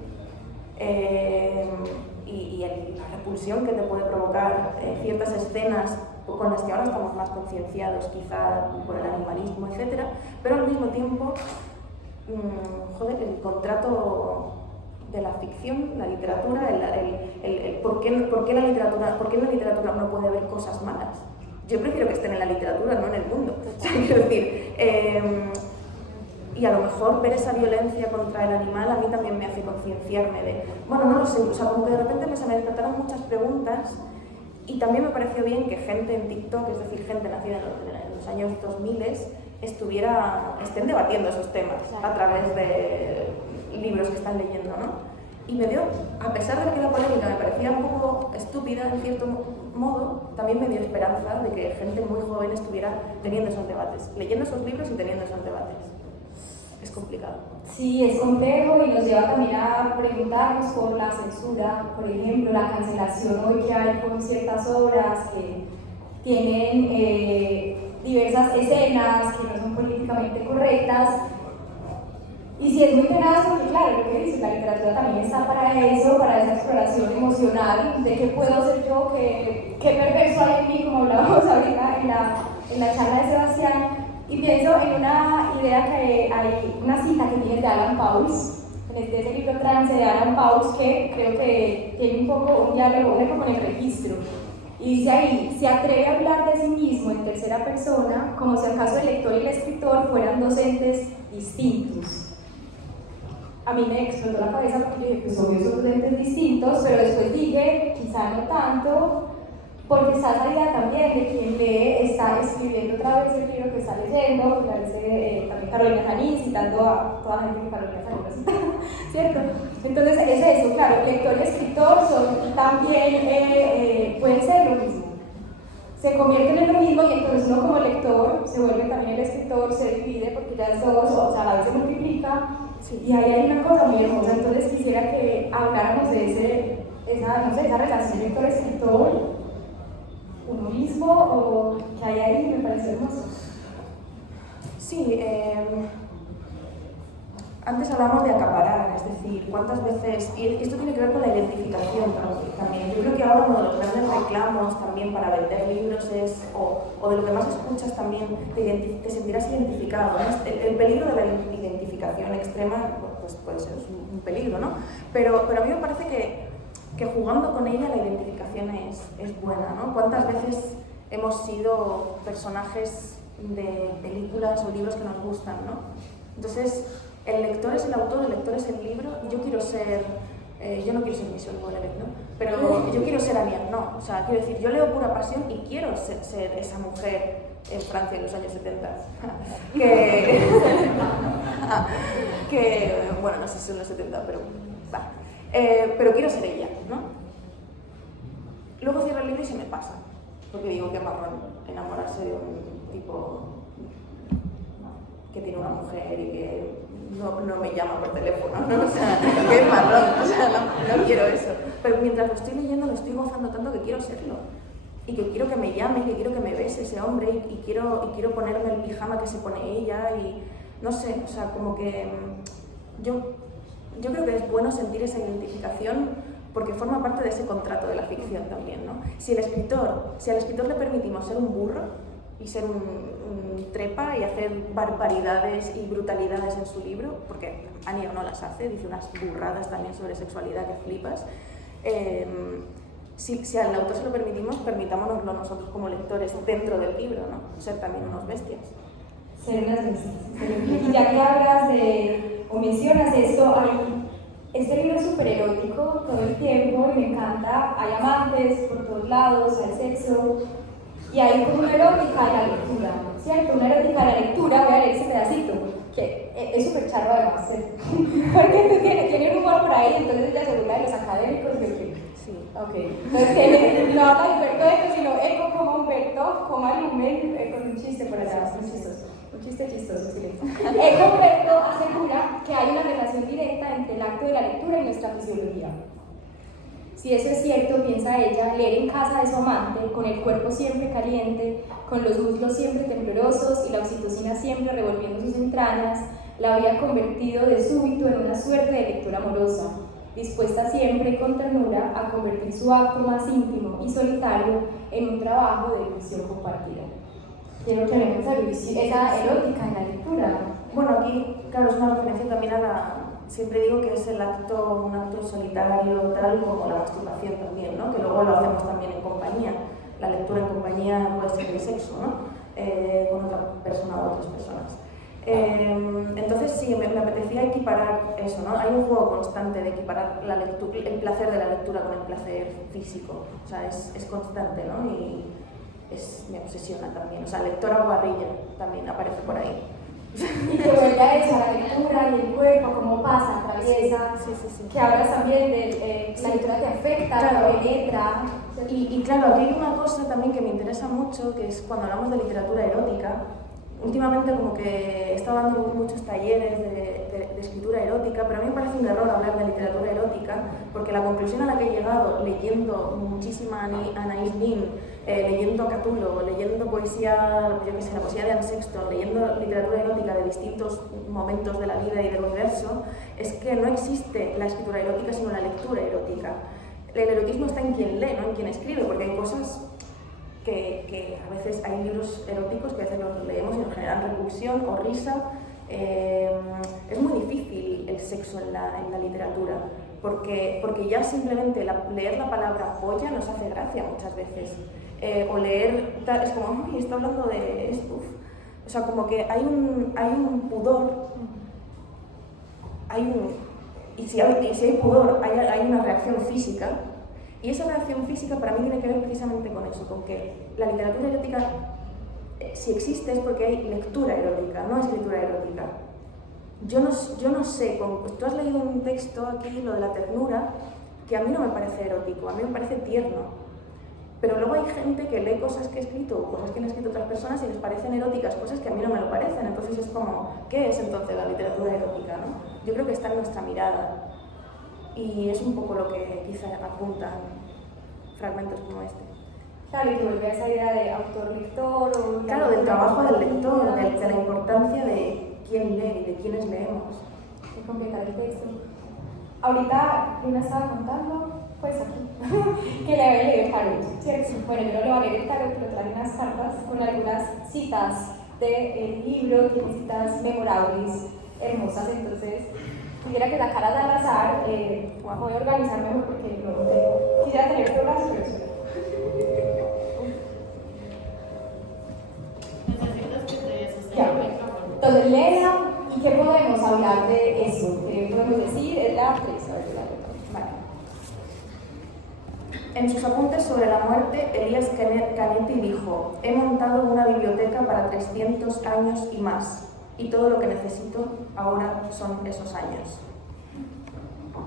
y la repulsión que te puede provocar ciertas escenas con las que ahora estamos más concienciados, quizá por el animalismo, etc. Pero al mismo tiempo, el contrato de la ficción, la literatura, ¿por qué en la literatura no puede haber cosas malas? Yo prefiero que estén en la literatura, no en el mundo. O sea, quiero decir, y a lo mejor ver esa violencia contra el animal a mí también me hace concienciarme de... Bueno, no lo sé, o sea, como que de repente se me despertaron muchas preguntas. Y también me pareció bien que gente en TikTok, es decir, gente nacida en los años 2000, estén debatiendo esos temas a través de libros que están leyendo, ¿no? Y me dio, a pesar de que la polémica me parecía un poco estúpida en cierto modo, también me dio esperanza de que gente muy joven estuviera teniendo esos debates, leyendo esos libros y teniendo esos debates. Es complicado. Sí, es complejo y nos lleva también a preguntarnos por la censura, por ejemplo, la cancelación hoy que hay con ciertas obras que tienen diversas escenas que no son políticamente correctas. Y si es muy tenaz, porque claro, lo que dice, la literatura también está para eso, para esa exploración emocional, de qué puedo hacer yo, qué perverso hay en mí, como hablábamos ahorita en la charla de Sebastián. Y pienso en una idea que hay, una cita que tiene de Alan Pauls, en ese libro Trance de Alan Pauls, que creo que tiene un poco un diálogo con el registro. Y dice ahí, se atreve a hablar de sí mismo en tercera persona, como si acaso el lector y el escritor fueran dos entes distintos. A mí me explotó la cabeza porque dije, pues obvio son dos entes distintos, pero después dije, quizá no tanto, porque está esa idea también de quien lee está escribiendo otra vez el libro que está leyendo, que parece también Carolina Janín, citando a toda la gente que Carolina Janín lo cita, ¿cierto? Entonces es eso, claro, lector y escritor son también, pueden ser lo mismo. Se convierten en lo mismo y entonces uno como lector se vuelve también el escritor, se divide porque ya es dos, o sea, a la vez se multiplica, y ahí hay una cosa muy hermosa. Entonces quisiera que habláramos de esa relación lector-escritor, uno mismo, o que hay ahí, me parece hermoso. Sí, antes hablamos de acaparar, es decir, cuántas veces, y esto tiene que ver con la identificación también. Yo creo que ahora uno de los grandes reclamos también para vender libros es, o de lo que más escuchas también, te sentirás identificado, ¿no? El peligro de la identificación extrema, pues puede ser un peligro, ¿no? Pero a mí me parece que jugando con ella la identificación es buena, ¿no? ¿Cuántas veces hemos sido personajes de películas o libros que nos gustan, ¿no? Entonces, el lector es el autor, el lector es el libro. Yo quiero ser, yo no quiero ser Michelle Wollered, ¿no? Pero yo quiero ser Aniette, no. O sea, quiero decir, yo leo Pura Pasión y quiero ser esa mujer en Francia en los años 70. Bueno, no sé si son los 70, pero va. Pero quiero ser ella, ¿no? Luego cierro el libro y se me pasa, porque digo que marrón enamorarse de un tipo que tiene una mujer y que no me llama por teléfono, ¿no? O sea, que es marrón, o sea, no quiero eso. Pero mientras lo estoy leyendo lo estoy gozando tanto que quiero serlo. Y que quiero que me llame, que quiero que me bese ese hombre y quiero ponerme el pijama que se pone ella y no sé, o sea, como que yo creo que es bueno sentir esa identificación porque forma parte de ese contrato de la ficción también, ¿no? Si al escritor le permitimos ser un burro y ser un trepa y hacer barbaridades y brutalidades en su libro, porque Aniette no las hace, dice unas burradas también sobre sexualidad que flipas, si al autor se lo permitimos, permitámonoslo nosotros como lectores dentro del libro, ¿no? Ser también unos bestias. Ser unas bestias. Y ya que hablas o mencionas esto, este libro es súper erótico todo el tiempo y me encanta, hay amantes por todos lados, hay sexo, y hay como una erótica de la lectura, ¿cierto? Una erótica de la lectura, voy a leer ese pedacito, que es súper charro además, porque tiene un humor por ahí, entonces ella se burla de los académicos, de que sí, ok, entonces no habla de Humberto Eco, sino Eco como Humberto, como Lumen, con un chiste por allá, un chiste chistoso, sí. Eco Humberto asegura que hay una relación directa entre el acto de la lectura y nuestra fisiología. Si eso es cierto, piensa ella, leer en casa de su amante, con el cuerpo siempre caliente, con los muslos siempre temblorosos y la oxitocina siempre revolviendo sus entrañas, la había convertido de súbito en una suerte de lectura amorosa, dispuesta siempre y con ternura a convertir su acto más íntimo y solitario en un trabajo de ilusión compartida. Quiero que hablemos de esa erótica en la lectura. Bueno, aquí, claro, es una referencia también a la... Siempre digo que es un acto solitario, tal como la masturbación también, ¿no? Que luego lo hacemos también en compañía. La lectura en compañía puede ser de sexo, ¿no? Con otra persona o otras personas. Entonces sí, me apetecía equiparar eso, ¿no? Hay un juego constante de equiparar la lectura, el placer de la lectura con el placer físico. O sea, es constante, ¿no? Y me obsesiona también. O sea, lectora guarrilla también aparece por ahí. Y que vuelve a eso, a la lectura y el cuerpo, cómo pasa, atraviesa belleza, Sí, sí, sí. que hablas también de la lectura te afecta, Claro. te penetra. Y claro, aquí hay una cosa también que me interesa mucho, que es cuando hablamos de literatura erótica. Últimamente como que he estado dando muchos talleres de escritura erótica, pero a mí me parece un error hablar de literatura erótica, porque la conclusión a la que he llegado leyendo muchísima Anaïs Nin, leyendo a Catulo, leyendo poesía, yo qué sé, la poesía de Anne Sexton, leyendo literatura erótica de distintos momentos de la vida y del universo, es que no existe la escritura erótica sino la lectura erótica. El erotismo está en quien lee, no en quien escribe, porque hay cosas que a veces hay libros eróticos que a veces los leemos y nos generan repulsión o risa. Es muy difícil el sexo en la literatura, porque ya simplemente leer la palabra polla nos hace gracia muchas veces. O leer, es como, uy, está hablando de esto. O sea, como que hay un pudor, y si hay pudor, hay una reacción física. Y esa reacción física para mí tiene que ver precisamente con eso, con que la literatura erótica, si existe, es porque hay lectura erótica, no escritura erótica. Yo no sé, tú has leído un texto aquí, lo de la ternura, que a mí no me parece erótico, a mí me parece tierno. Pero luego hay gente que lee cosas que he escrito, cosas que han escrito otras personas y les parecen eróticas, cosas que a mí no me lo parecen. Entonces es como, ¿qué es entonces la literatura erótica, no? Yo creo que está en nuestra mirada. Y es un poco lo que quizá apuntan fragmentos como este. Claro, y que vuelve a esa idea de autor-lector. Claro, del trabajo del lector, de la importancia de quién lee y de quiénes leemos. De completar el texto. Ahorita Luna estaba contando, pues aquí, que le había leído tarot, ¿cierto? Bueno, yo no le voy a leer el tarot, pero trae unas cartas con algunas citas del libro, tiene citas memorables, hermosas, entonces quisiera que sacaras al azar, voy a organizar mejor porque no tengo, quisiera tener todas las personas. Necesitas que te sostenga Ya. el micrófono. Entonces, léela y qué podemos hablar de eso, qué podemos decir, es la actriz, a ver, vale. En sus apuntes sobre la muerte, Elías Canetti dijo: he montado una biblioteca para 300 años y más, y todo lo que necesito ahora son esos años.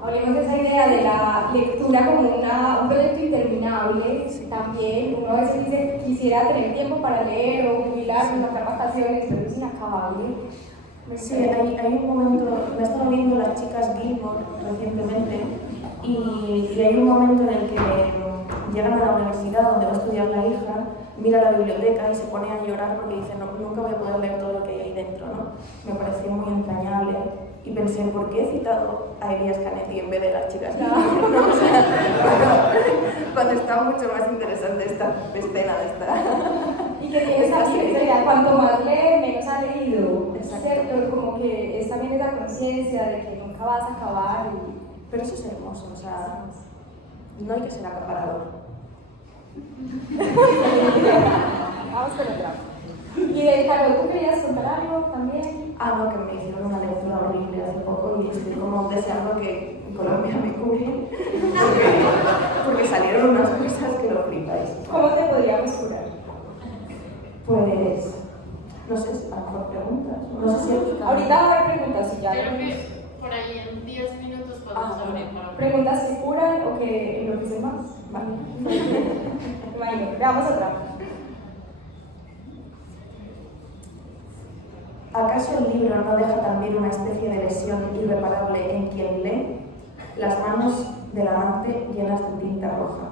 Hablemos de esa idea de la lectura como un proyecto interminable. También uno a veces dice, quisiera tener tiempo para leer o jubilarme, sacar vacaciones, pero es inacabable. Sí, hay un momento, me he estado viendo Las chicas Gilmore recientemente, y hay un momento en el que llegan a la universidad donde va a estudiar la hija, mira la biblioteca y se pone a llorar porque dice, no, nunca voy a poder leer todo lo que hay ahí dentro, ¿no? Me pareció muy entrañable y pensé, ¿por qué he citado a Elías Canetti en vez de Las chicas Gilmore? ¿No? O sea, cuando está mucho más interesante esta escena de esta... Y que tiene esa idea, cuanto más lee, menos ha leído. Exacto. ¿Cierto? Como que es también esa conciencia de que nunca vas a acabar. Pero eso es hermoso, o sea, no hay que ser acaparador. Vamos con otra. Y de Carlos, ¿tú querías contar algo también? Ah, no, que me hicieron una lectura horrible hace poco y estoy como deseando que Colombia me cure, porque salieron unas cosas que lo flipáis. ¿Cómo te podríamos curar? Pues, no sé, a lo mejor preguntas, no sé si... Ahorita va a haber preguntas y ya. Creo que por ahí en 10 minutos podemos abrir para ¿Preguntas que curan o que enloquecen más? Vale. Bueno, veamos otra. ¿Acaso el libro no deja también una especie de lesión irreparable en quien lee? Las manos del amante llenas de tinta roja.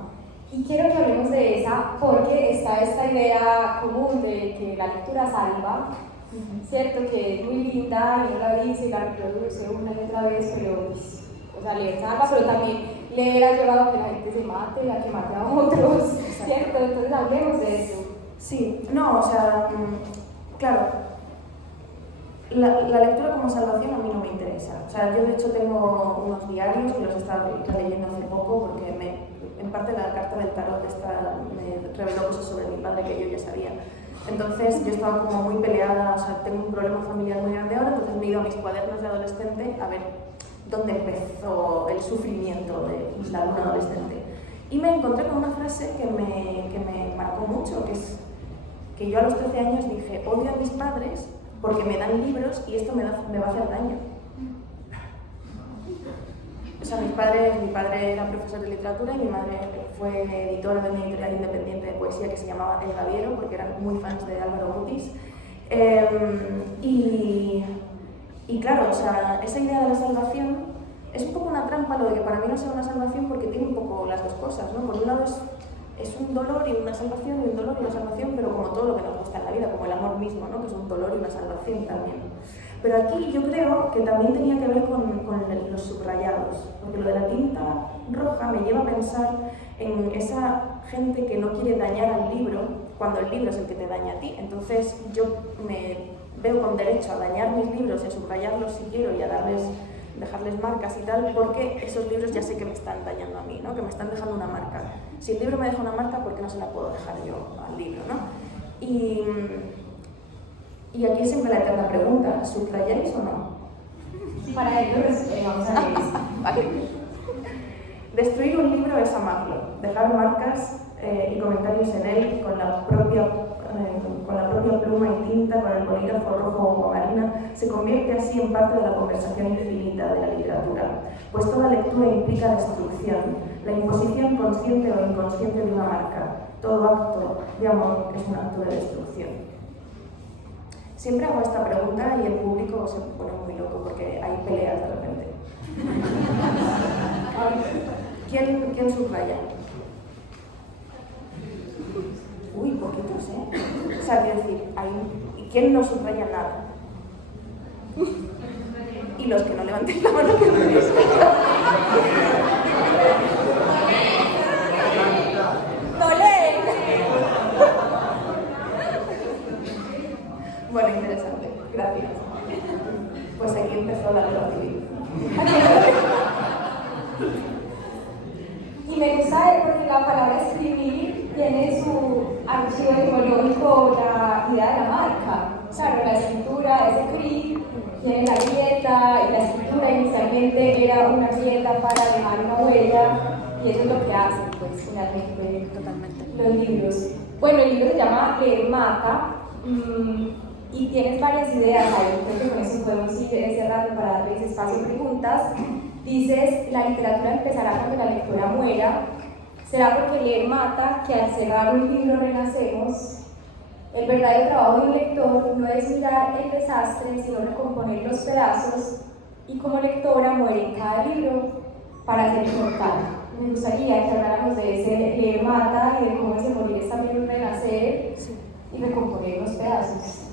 Y quiero que hablemos de esa porque está esta idea común de que la lectura salva, ¿cierto? Que es muy linda y uno la dice y la reproduce una y otra vez, pero, o sea, leer salva, pero también leer ha llevado a que la gente se mate, a que mate a otros, ¿cierto? Entonces hablemos de eso. Sí, no, o sea, claro. La lectura como salvación a mí no me interesa. O sea, yo de hecho tengo unos diarios que los he estado leyendo hace poco porque en parte la carta del tarot me reveló cosas sobre mi padre que yo ya sabía. Entonces yo estaba como muy peleada, o sea, tengo un problema familiar muy grande ahora, entonces me he ido a mis cuadernos de adolescente a ver dónde empezó el sufrimiento de la luna adolescente. Y me encontré con una frase que me marcó mucho, que es que yo a los 13 años dije, odio a mis padres porque me dan libros y esto me va a hacer daño. sea, mi padre era profesor de literatura y mi madre fue editora de una editorial independiente de poesía que se llamaba El Gaviero, porque eran muy fans de Álvaro Mutis. Y claro, o sea, esa idea de la salvación es un poco una trampa, lo de que para mí no sea una salvación, porque tiene un poco las dos cosas, ¿no? Por un lado es un dolor y una salvación, y un dolor y una salvación, pero como todo lo que nos gusta en la vida, como el amor mismo, ¿no? Que es un dolor y una salvación también. Pero aquí yo creo que también tenía que ver con los subrayados, porque lo de la tinta roja me lleva a pensar en esa gente que no quiere dañar al libro cuando el libro es el que te daña a ti. Entonces yo me veo con derecho a dañar mis libros y a subrayarlos si quiero y a dejarles marcas y tal, porque esos libros ya sé que me están dañando a mí, ¿no? Que me están dejando una marca. Si el libro me deja una marca, ¿por qué no se la puedo dejar yo al libro, ¿no? Y aquí es siempre la eterna pregunta, ¿subrayáis o no? Para ello, vamos a ver. Vale. Destruir un libro es amarlo, dejar marcas y comentarios en él con la propia pluma y tinta, con el bolígrafo rojo o aguamarina, se convierte así en parte de la conversación infinita de la literatura, pues toda lectura implica destrucción, la imposición consciente o inconsciente de una marca. Todo acto de amor es un acto de destrucción. Siempre hago esta pregunta y el público se pone muy loco porque hay peleas de repente. ¿Quién subraya? Uy, poquitos, ¿eh? O sea, quiero decir, ¿quién no subraya nada? Y los que no levanten la mano que no les Bueno, interesante. Gracias. Pues aquí empezó la guerra civil. Y me gusta porque la palabra escribir tiene su archivo etimológico, la idea de la marca. Claro, la escritura es escribir, tiene la grieta, y la escritura inicialmente era una grieta para dejar una huella, y eso es lo que hacen, pues, finalmente, Totalmente. los libros. Bueno, el libro se llama Leer Mata, y tienes varias ideas ahí, creo que con eso podemos ir cerrando para darles espacio a preguntas. Dices, la literatura empezará cuando la lectura muera. ¿Será porque leer mata que al cerrar un libro renacemos? El verdadero trabajo de un lector no es mirar el desastre, sino recomponer los pedazos, y como lectora muere en cada libro para ser inmortal. Me gustaría que habláramos de ese leer mata y de cómo ese morir es también un renacer y recomponer los pedazos.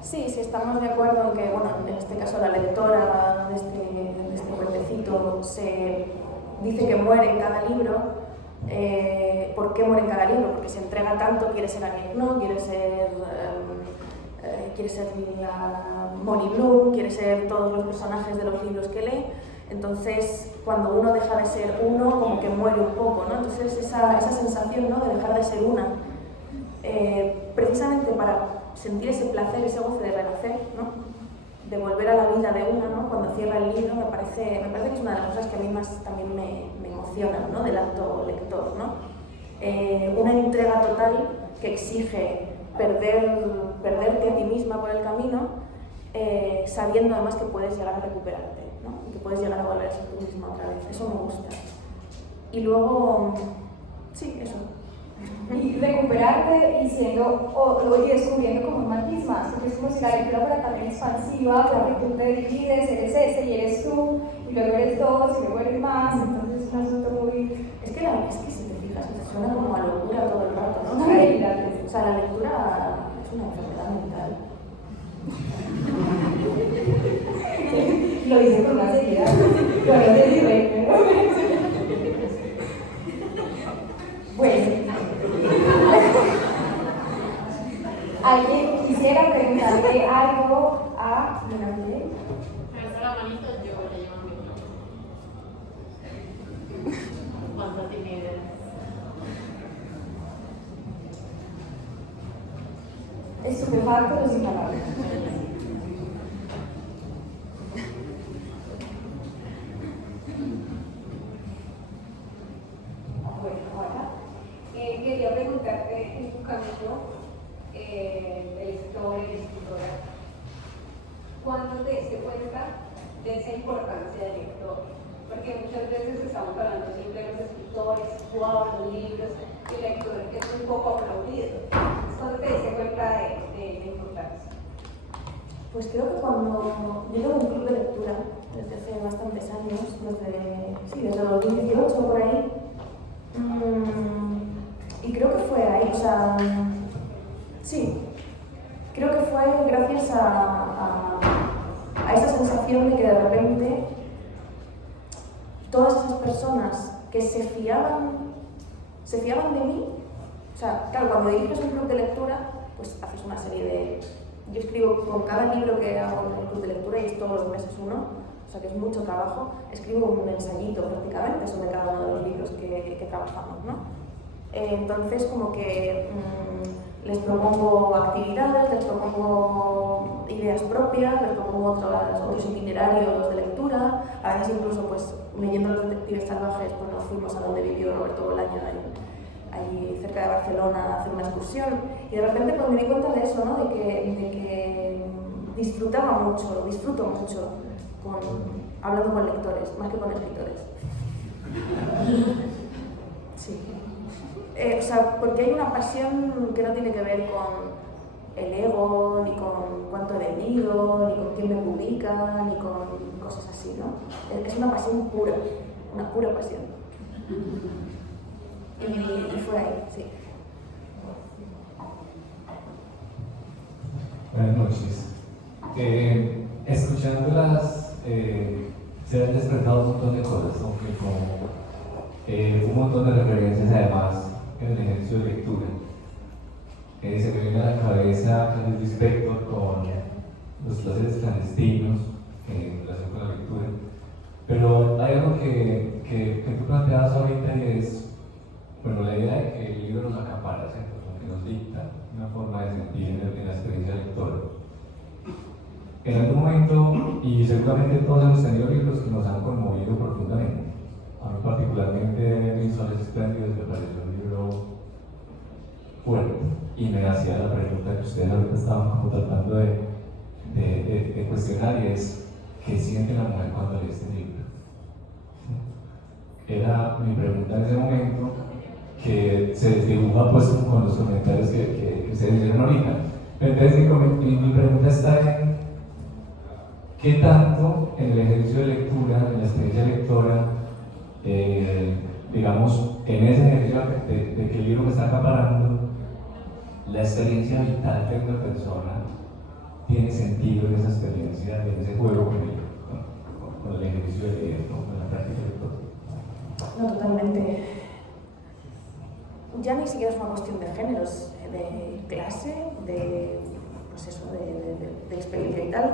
Sí, estamos de acuerdo en que, bueno, en este caso la lectora de este cuentecito se dice que muere en cada libro. ¿Por qué muere en cada libro? Porque se entrega tanto, quiere ser Annie Ernaux, quiere ser la Molly Bloom, quiere ser todos los personajes de los libros que lee. Entonces, cuando uno deja de ser uno, como que muere un poco, ¿no? Entonces, esa sensación, ¿no?, de dejar de ser una, precisamente para sentir ese placer, ese goce de renacer, ¿no?, de volver a la vida de una, ¿no?, cuando cierra el libro, me parece que es una de las cosas que a mí más también me emocionan, ¿no?, del acto lector, ¿no? Una entrega total que exige perderte a ti misma por el camino, sabiendo además que puedes llegar a recuperarte, ¿no?, y que puedes llegar a volver a ser tú misma otra vez. Eso me gusta. Y luego, sí, eso. Y recuperarte y descubriendo como un matiz más, porque es como si la lectura fuera también expansiva, porque tú te divides, eres ese y eres tú, y luego eres dos y luego eres más, entonces es un asunto muy... Es que si te fijas, te suena como a locura todo el rato, ¿no? Sí. O sea, la lectura es una enfermedad mental. Lo hice con una seriedad, bueno, te digo, bueno. ¿Alguien quisiera preguntarle algo a Leonardo? Alza la manito, yo le llamo mi nombre. ¿Cuánto timidez? Estupefacto o sin palabras. Bueno, ahora quería preguntarte en tu camino de lectora y escritora, ¿cuándo te diste cuenta de esa importancia del lector? porque muchas veces estamos hablando siempre de los escritores, wow, los libros, y el lector es un poco aplaudido. Entonces, ¿cuándo te diste cuenta de la importancia? Pues creo que cuando yo tengo un club de lectura desde hace bastantes años, desde 2018 por ahí, y creo que fue ahí, o sea, sí, creo que fue gracias a esa sensación de que de repente todas esas personas que se fiaban de mí, o sea, claro, cuando diriges un club de lectura, pues haces una serie de... Yo escribo con cada libro que hago en el club de lectura, y es todos los meses uno, o sea que es mucho trabajo, escribo un ensayito prácticamente sobre cada uno de los libros que trabajamos, ¿no? Entonces como que les propongo actividades, les propongo ideas propias, les propongo otros itinerarios de lectura, a veces incluso pues leyendo Los Detectives Salvajes pues nos fuimos a donde vivió Roberto Bolaño, allí cerca de Barcelona, a hacer una excursión, y de repente pues me di cuenta de eso, ¿no? de que disfruto mucho hablando con lectores, más que con escritores. Sí. O sea, porque hay una pasión que no tiene que ver con el ego, ni con cuánto he vendido, ni con quién me publica, ni con cosas así, ¿no? Es una pasión pura, una pura pasión. Y fue ahí, sí. Buenas noches. Escuchándolas, se han despertado un montón de cosas, aunque como un montón de referencias además en el ejercicio de lectura. Se me viene a la cabeza el respecto con los placeres clandestinos en relación con la lectura, pero hay algo que tú planteabas ahorita, y es, bueno, la idea de que el libro nos acapara, ¿cierto? Como que nos dicta una forma de sentir en la experiencia lectora. En algún momento, y seguramente todos hemos tenido libros que nos han conmovido profundamente. A mí particularmente Mis soles espléndidos me pareció un libro fuerte, y me hacía la pregunta que ustedes ahorita estaban como tratando de cuestionar, y es ¿qué siente la mujer cuando lee este libro? Era mi pregunta en ese momento, que se desdibuja pues con los comentarios que ustedes hicieron ahorita. Entonces mi pregunta está en ¿qué tanto en el ejercicio de lectura, en la experiencia lectora, digamos, en ese ejercicio de que el libro me está acaparando, la experiencia vital de una persona tiene sentido en esa experiencia, en ese juego con el ejercicio de leer, ¿no? Con la práctica lectora? No, totalmente. Ya ni siquiera es una cuestión de géneros, de clase, pues eso, de experiencia y tal,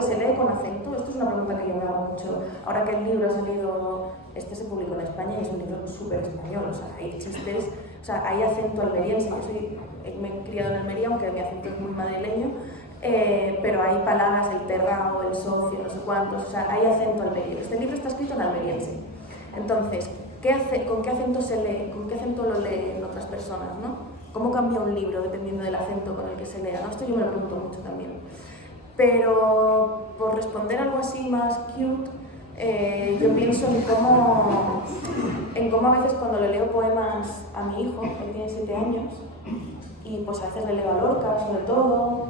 ¿se lee con acento? Esto es una pregunta que yo me hago mucho. Ahora que el libro ha salido, se publicó en España y es un libro súper español, o sea, hay chistes, o sea, hay acento almeriense. Yo me he criado en Almería, aunque mi acento es muy madrileño, pero hay palabras, el terrao, el socio, no sé cuántos, o sea, hay acento almeriense. Este libro está escrito en almeriense. Entonces, ¿con qué acento se lee? ¿Con qué acento lo leen otras personas, no? ¿Cómo cambia un libro dependiendo del acento con el que se lea? ¿No? Esto yo me lo pregunto mucho también. Pero por responder algo así más cute, yo pienso en cómo a veces cuando le leo poemas a mi hijo, que tiene 7 años, y pues a veces le leo a Lorca sobre todo.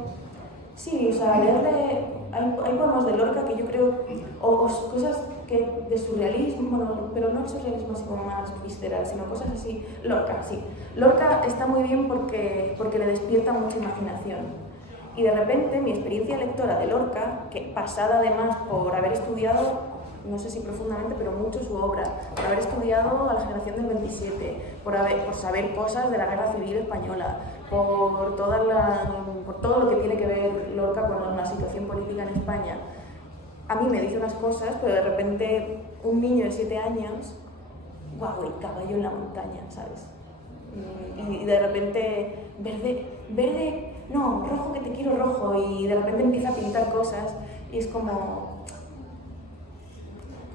Sí, o sea, leerle, hay poemas de Lorca que yo creo, o cosas de surrealismo, bueno, pero no el surrealismo así como más visceral, sino cosas así. Lorca, sí. Lorca está muy bien porque le despierta mucha imaginación. Y de repente mi experiencia lectora de Lorca, que pasada además por haber estudiado, no sé si profundamente, pero mucho su obra, por haber estudiado a la generación del 27, por saber cosas de la Guerra Civil Española, por todo lo que tiene que ver Lorca con la situación política en España. A mí me dice unas cosas, pero de repente un niño de 7 años, guau, el caballo en la montaña, ¿sabes? Y de repente, verde, no, rojo que te quiero rojo, y de repente empieza a pintar cosas, y es como...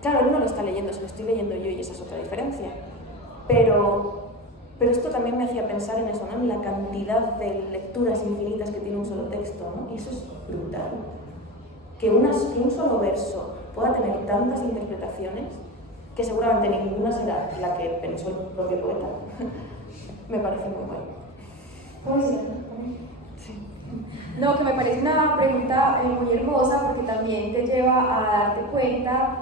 Claro, él no lo está leyendo, se lo estoy leyendo yo, y esa es otra diferencia. Pero esto también me hacía pensar en eso, ¿no? En la cantidad de lecturas infinitas que tiene un solo texto, ¿no? Y eso es brutal. Que un solo verso pueda tener tantas interpretaciones que seguramente ninguna será la que pensó el propio poeta. Me parece muy guay. Poesía. Sí. No, que me parece una pregunta muy hermosa porque también te lleva a darte cuenta,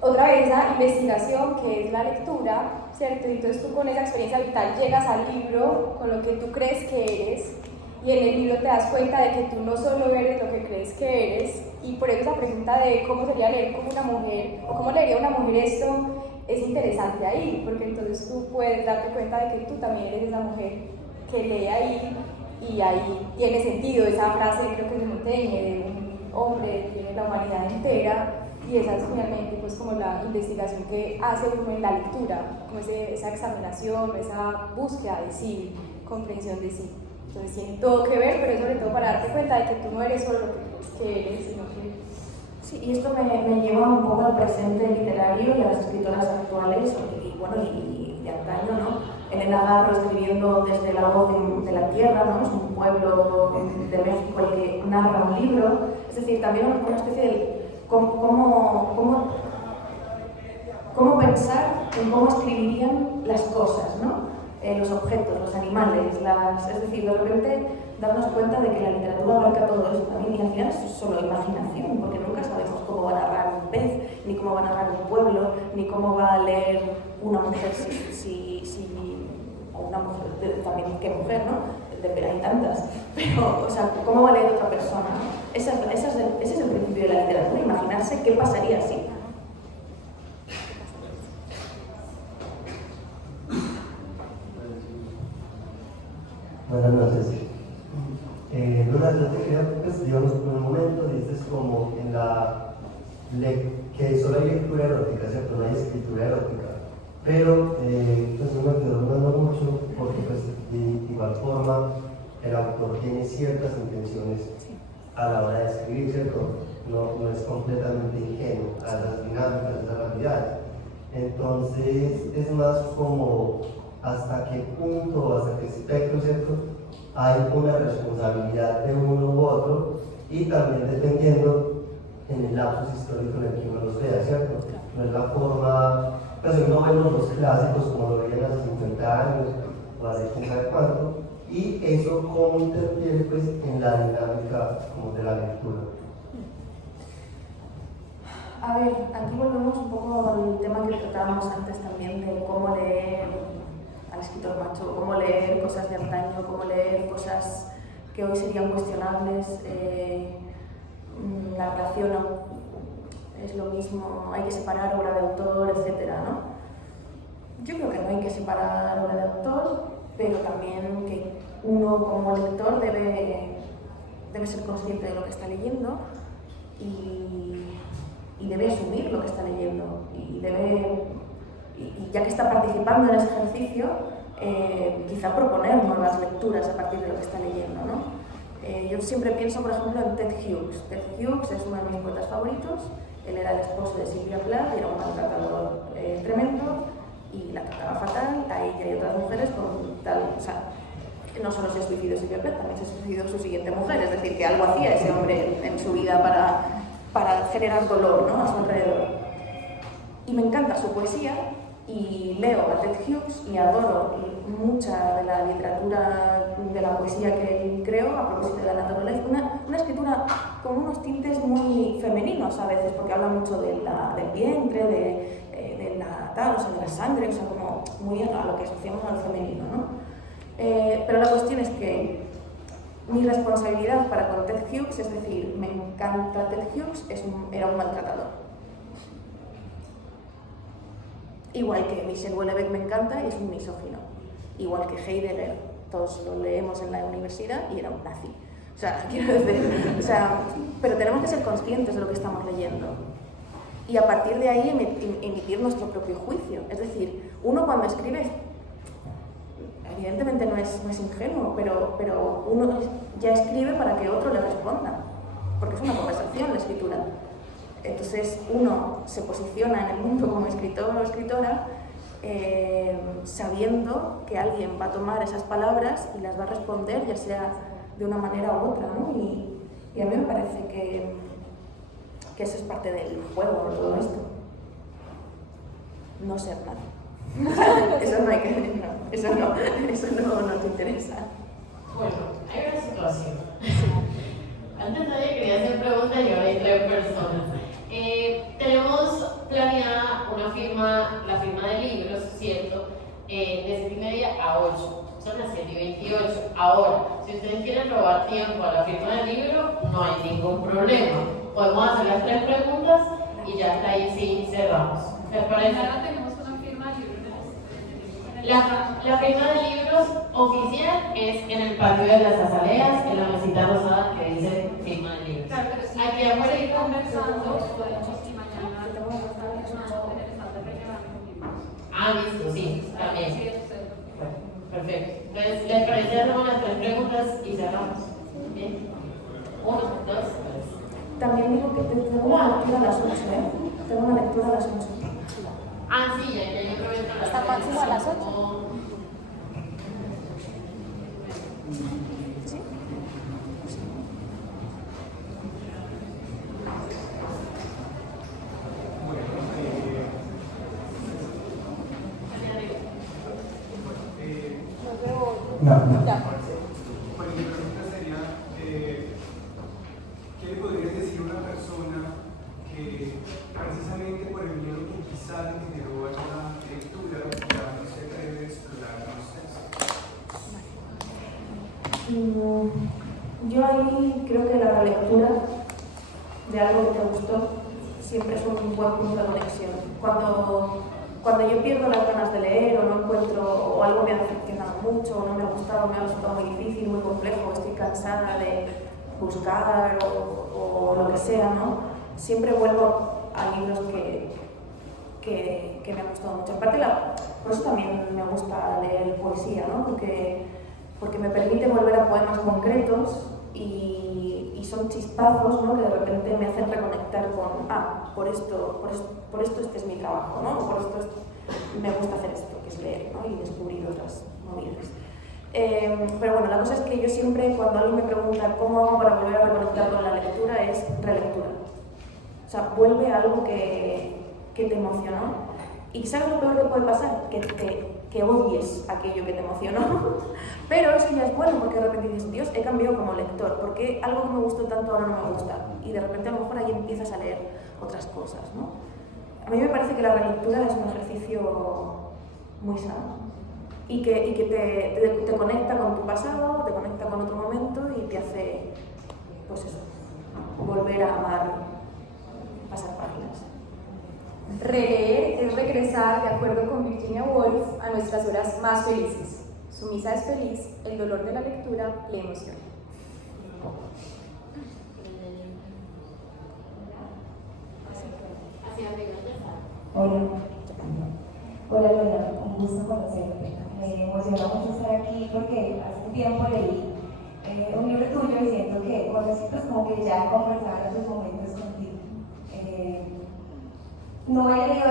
otra vez, esa investigación que es la lectura, ¿cierto? Y entonces tú con esa experiencia vital llegas al libro con lo que tú crees que eres y en el libro te das cuenta de que tú no solo eres lo que crees que eres y por eso esa pregunta de cómo sería leer como una mujer o cómo leería una mujer esto es interesante ahí, porque entonces tú puedes darte cuenta de que tú también eres esa mujer que lee ahí y ahí tiene sentido esa frase, creo que es de Montaigne, de un hombre tiene la humanidad entera, y esa es finalmente pues como la investigación que hace uno en la lectura, como esa examinación, esa búsqueda de sí, comprensión de sí. Entonces tiene todo que ver, pero sobre todo para darte cuenta de que tú no eres solo lo que eres, sino que... Sí, y esto me lleva un poco al presente literario y a las escritoras actuales, y bueno, y de antaño, ¿no? Elena Garro escribiendo desde La voz de la tierra, ¿no? Es un pueblo de México el que narra un libro, es decir, también una especie de cómo pensar en cómo escribirían las cosas, ¿no? Los objetos, los animales, es decir, de repente darnos cuenta de que la literatura abarca todo eso también y al final es solo imaginación, porque nunca sabemos cómo va a narrar un pez, ni cómo va a narrar un pueblo, ni cómo va a leer una mujer, o una mujer, también qué mujer, ¿no? Hay tantas, pero, o sea, ¿cómo va a leer otra persona? Ese es el principio de la literatura, imaginarse qué pasaría si. Buenas noches. Luna, yo te quería, pues, digamos, por un momento dices como en que solo hay lectura erótica, ¿cierto? No hay escritura erótica. Pero, pues, no me quedó dudando mucho porque, pues, de igual forma, el autor tiene ciertas intenciones a la hora de escribir, ¿cierto? No es completamente ingenuo a las dinámicas, a esas realidades. Entonces, es más como hasta qué punto, hasta qué espectro, ¿cierto? Hay una responsabilidad de uno u otro y también dependiendo en el lapsus histórico en el que uno los vea, ¿cierto? No es la forma, pues hoy no vemos los clásicos como lo veían hace 50 años o hace quién sabe cuánto, y eso cómo interfiere pues en la dinámica como de la lectura. A ver, aquí volvemos un poco al tema que tratábamos antes también de cómo leer al escritor macho, cómo leer cosas de antaño, cómo leer cosas que hoy serían cuestionables, la relación es lo mismo, hay que separar obra de autor, etc., ¿no? Yo creo que no hay que separar obra de autor, pero también que uno como lector debe ser consciente de lo que está leyendo y debe asumir lo que está leyendo y ya que está participando en ese ejercicio, quizá proponer nuevas lecturas a partir de lo que está leyendo, ¿no? Yo siempre pienso, por ejemplo, en Ted Hughes. Ted Hughes es uno de mis poetas favoritos. Él era el esposo de Sylvia Plath y era un maltratador tremendo y la trataba fatal a ella y otras mujeres con tal... O sea, no solo se suicidó Sylvia Plath, también se suicidó su siguiente mujer. Es decir, que algo hacía ese hombre en su vida para generar dolor, ¿no?, a su alrededor. Y me encanta su poesía y leo a Ted Hughes y adoro mucha de la literatura, de la poesía que él creó a propósito de la naturaleza. Una escritura con unos tintes muy femeninos a veces, porque habla mucho del vientre, de la tal, o sea, de la sangre, o sea, como muy a lo que asociamos al femenino, ¿no? Pero la cuestión es que mi responsabilidad para con Ted Hughes, es decir, me encanta Ted Hughes, era un maltratador. Igual que Michel Houellebecq me encanta y es un misógino. Igual que Heidegger, todos lo leemos en la universidad y era un nazi. O sea, quiero decir, pero tenemos que ser conscientes de lo que estamos leyendo. Y a partir de ahí emitir nuestro propio juicio. Es decir, uno cuando escribe, evidentemente no es ingenuo, pero uno ya escribe para que otro le responda. Porque es una conversación la escritura. Entonces uno se posiciona en el mundo como escritor o escritora sabiendo que alguien va a tomar esas palabras y las va a responder, ya sea de una manera u otra, ¿no? Y a mí me parece que que eso es parte del juego, de todo esto. No ser nada. Eso no hay que decir, no, eso no nos interesa. Bueno, hay una situación. Antes nadie quería hacer preguntas y ahora hay 3 personas. Tenemos planeada una firma, la firma de libros, ¿cierto? De 7:30 a 8. Son las 7:28. Ahora, si ustedes quieren robar tiempo a la firma del libro, no hay ningún problema. Podemos hacer las 3 preguntas y ya hasta ahí sí cerramos. ¿Les parece? Ahora tenemos una firma de libros La firma de libros oficial es en el patio de las azaleas, en la mesita rosada que dice firma de libros. Claro, pero si Aquí afuera seguir conversando, podemos y mañana es más interesante rellenar los libros. Ah, listo, sí, también. Sí, usted. Perfecto. Entonces, ¿les parece hacemos las 3 preguntas y cerramos? Bien. 1, 2, 3. También digo que tengo una lectura a las 8, ¿eh? Tengo una lectura a las 8. Ah, sí, ya yo prometo las ¿Está 3. máximo a las 8? ¿Sí? No. Ya. Bueno, mi pregunta sería, ¿qué le podrías decir a una persona que precisamente por el miedo que quizá le generó a la lectura ya no se atreve a explorar los textos? Yo ahí creo que la relectura de algo que te gustó siempre es un buen punto de conexión. Cuando yo pierdo las ganas de leer o no encuentro, o algo me ha decepcionado mucho, o no me ha gustado, me ha resultado muy difícil, muy complejo, estoy cansada de buscar o lo que sea, ¿no? Siempre vuelvo a libros que me han gustado mucho. Aparte, por eso también me gusta leer poesía, ¿no? Porque me permite volver a poemas concretos y son chispazos, ¿no? Que de repente me hacen reconectar con, por esto este es mi trabajo, ¿no? Por esto me gusta hacer esto, que es leer, ¿no? Y descubrir otras movidas. Pero bueno, la cosa es que yo siempre, cuando alguien me pregunta cómo hago para volver a reconectar con la lectura, es relectura. O sea, vuelve a algo que te emocionó. ¿Y sabes lo peor que puede pasar? Que odies aquello que te emocionó. Pero eso ya es bueno, porque de repente dices, Dios, he cambiado como lector, porque algo que me gustó tanto ahora no me gusta. Y de repente a lo mejor ahí empiezas a leer otras cosas, ¿no? A mí me parece que la relectura es un ejercicio muy sano y que te conecta con tu pasado, te conecta con otro momento y te hace, pues eso, volver a amar, pasar páginas. Releer es regresar, de acuerdo con Virginia Woolf, a nuestras horas más felices. Su misa es feliz, el dolor de la lectura le emociona. Hola. Hola Lola, un gusto conocerte. Me emociona mucho estar aquí porque hace un tiempo leí un libro tuyo y siento que pues como que ya he conversado en sus momentos contigo. No he leído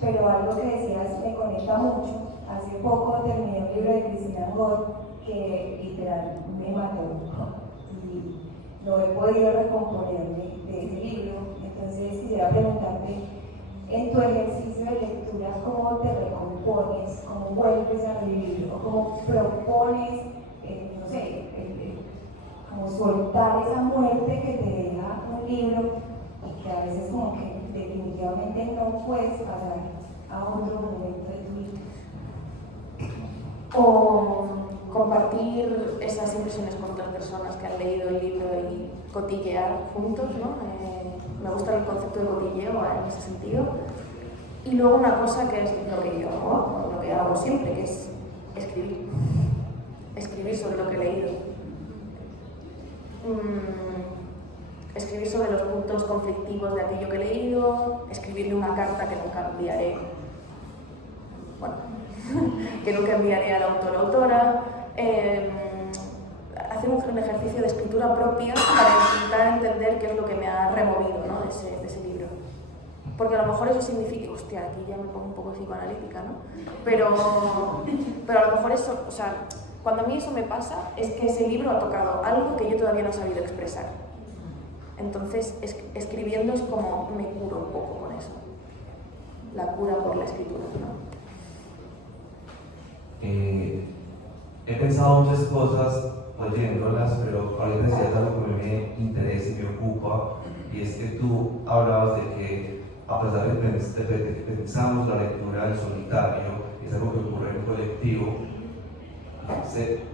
pero algo que decías me conecta mucho. Hace poco terminé un libro de Cristina Angol que literal me mató y no he podido recomponerme de ese libro. Entonces quisiera preguntarte, en tu ejercicio de lectura, ¿cómo te recompones? ¿Cómo vuelves a revivir? ¿O cómo propones, no sé, como soltar esa muerte que te deja un libro y que a veces como que definitivamente no puedes pasar a otro momento de tu vida? O compartir esas impresiones con otras personas que han leído el libro y cotillear juntos, ¿no? Me gusta el concepto de cotilleo en ese sentido. Y luego una cosa que es lo que yo hago, lo que hago siempre, que es escribir. Escribir sobre lo que he leído. Escribir sobre los puntos conflictivos de aquello que he leído, escribirle una carta que nunca enviaré. Bueno, que nunca enviaré al autor o autora, hacer un ejercicio de escritura propia para intentar entender qué es lo que me ha removido, ¿no? de ese libro. Porque a lo mejor eso significa, hostia, aquí ya me pongo un poco psicoanalítica, ¿no? Pero a lo mejor eso, o sea, cuando a mí eso me pasa, es que ese libro ha tocado algo que yo todavía no he sabido expresar. Entonces, escribiendo es como me curo un poco con eso. La cura por la escritura, ¿no? He pensado muchas cosas oyéndolas, pero ahorita decías algo que me interesa y me ocupa, y es que tú hablabas de que a pesar de que pensamos la lectura en solitario, es algo que ocurre en colectivo,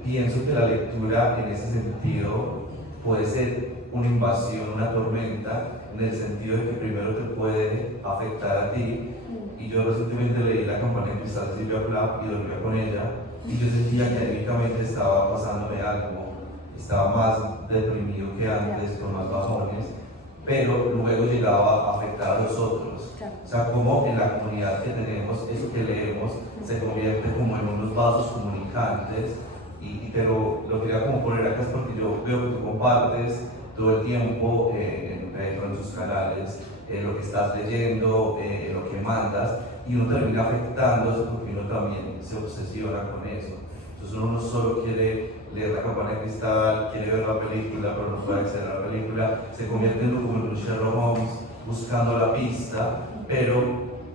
pienso que la lectura en ese sentido puede ser una invasión, una tormenta, en el sentido de que primero te puede afectar a ti. Y yo recientemente leí La campana de cristal de Silvia Plath y dormía con ella, y yo sentía que anímicamente estaba pasándome algo, estaba más deprimido que antes, con más bajones, pero luego llegaba a afectar a los otros. O sea, como en la comunidad que tenemos, eso que leemos se convierte como en unos vasos comunicantes, y te lo quería como poner acá, es porque yo veo que tú compartes todo el tiempo en sus canales lo que estás leyendo, lo que mandas, y uno termina afectándose porque uno también se obsesiona con eso. Entonces uno no solo quiere leer La campana de cristal, quiere ver la película, pero no puede acceder a la película, se convierte en como en un Sherlock Holmes buscando la pista, pero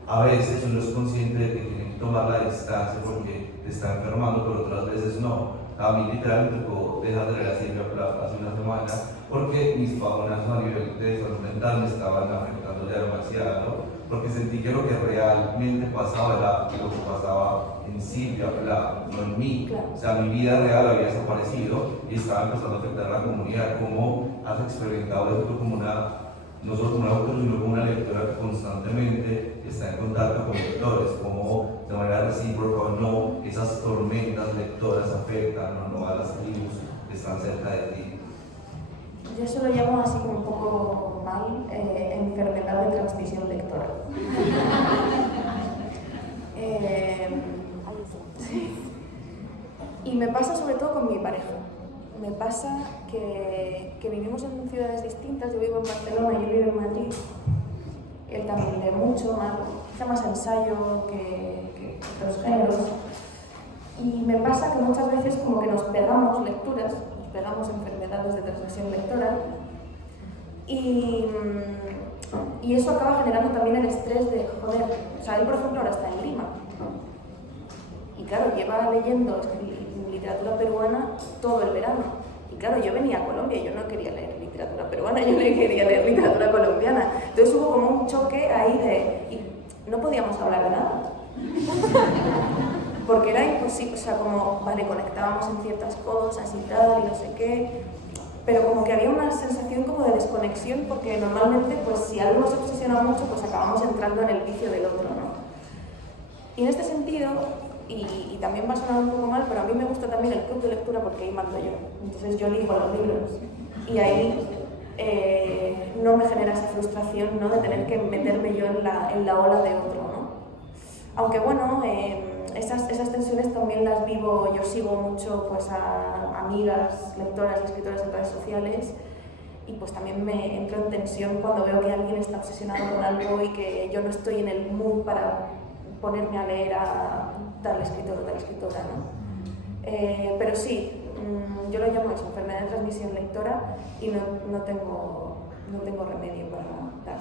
a veces uno es consciente de que tiene que tomar la distancia porque te está enfermando, pero otras veces no. A mí literalmente puedo dejar de leer a Silvia Plath hace una semana porque mis faunas a nivel de salud mental me estaban afectando ya demasiado, porque sentí que lo que realmente pasaba era lo que pasaba en Silvia Plath, no en mí. O sea, mi vida real había desaparecido y estaba empezando a afectar a la comunidad. ¿Cómo has experimentado esto como no solo como una autora, sino como una lectora que constantemente está en contacto con lectores? ¿Cómo de manera recíproca o no esas tormentas lectoras afectan o no a las tribus que están cerca de ti? Yo eso lo llamo así como un poco mal, enfermedad de transmisión lectora. Sí. Y me pasa sobre todo con mi pareja. Me pasa que vivimos en ciudades distintas. Yo vivo en Barcelona y él vive en Madrid. Él también lee mucho, quizá más ensayo que otros géneros. Y me pasa que muchas veces como que nos pegamos lecturas, nos pegamos enfermedades de transmisión lectora, y eso acaba generando también el estrés de, joder, o sea, él por ejemplo ahora está en Lima, y claro, lleva leyendo literatura peruana todo el verano, y claro, yo venía a Colombia y yo no quería leer literatura peruana, yo le quería leer literatura colombiana, entonces hubo como un choque ahí y no podíamos hablar de nada. Porque era imposible, o sea, como, vale, conectábamos en ciertas cosas y tal, y no sé qué, pero como que había una sensación como de desconexión, porque normalmente, pues si algo nos obsesiona mucho, pues acabamos entrando en el vicio del otro, ¿no? Y en este sentido, y también va a sonar un poco mal, pero a mí me gusta también el club de lectura porque ahí mando yo, entonces yo elijo los libros, y ahí no me genera esa frustración, ¿no?, de tener que meterme yo en la ola de otro, ¿no? Aunque bueno, esas tensiones también las vivo, yo sigo mucho pues a amigas, lectoras y escritoras en redes sociales, y pues también me entro en tensión cuando veo que alguien está obsesionado con algo y que yo no estoy en el mood para ponerme a leer a tal escritor o tal escritora, ¿no? Pero sí, yo lo llamo eso, enfermedad de transmisión lectora, y no tengo remedio para dar.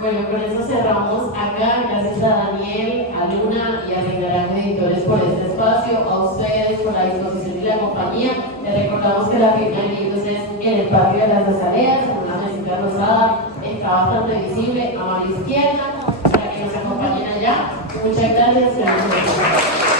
Bueno, con eso cerramos acá. Gracias a Daniel, a Luna y a Ringarán Editores por este espacio, a ustedes por la disposición y la compañía. Les recordamos que la firma de libros es en el patio de las Azaleas, en una mesita rosada, está bastante visible a mano izquierda, para que nos acompañen allá. Muchas gracias.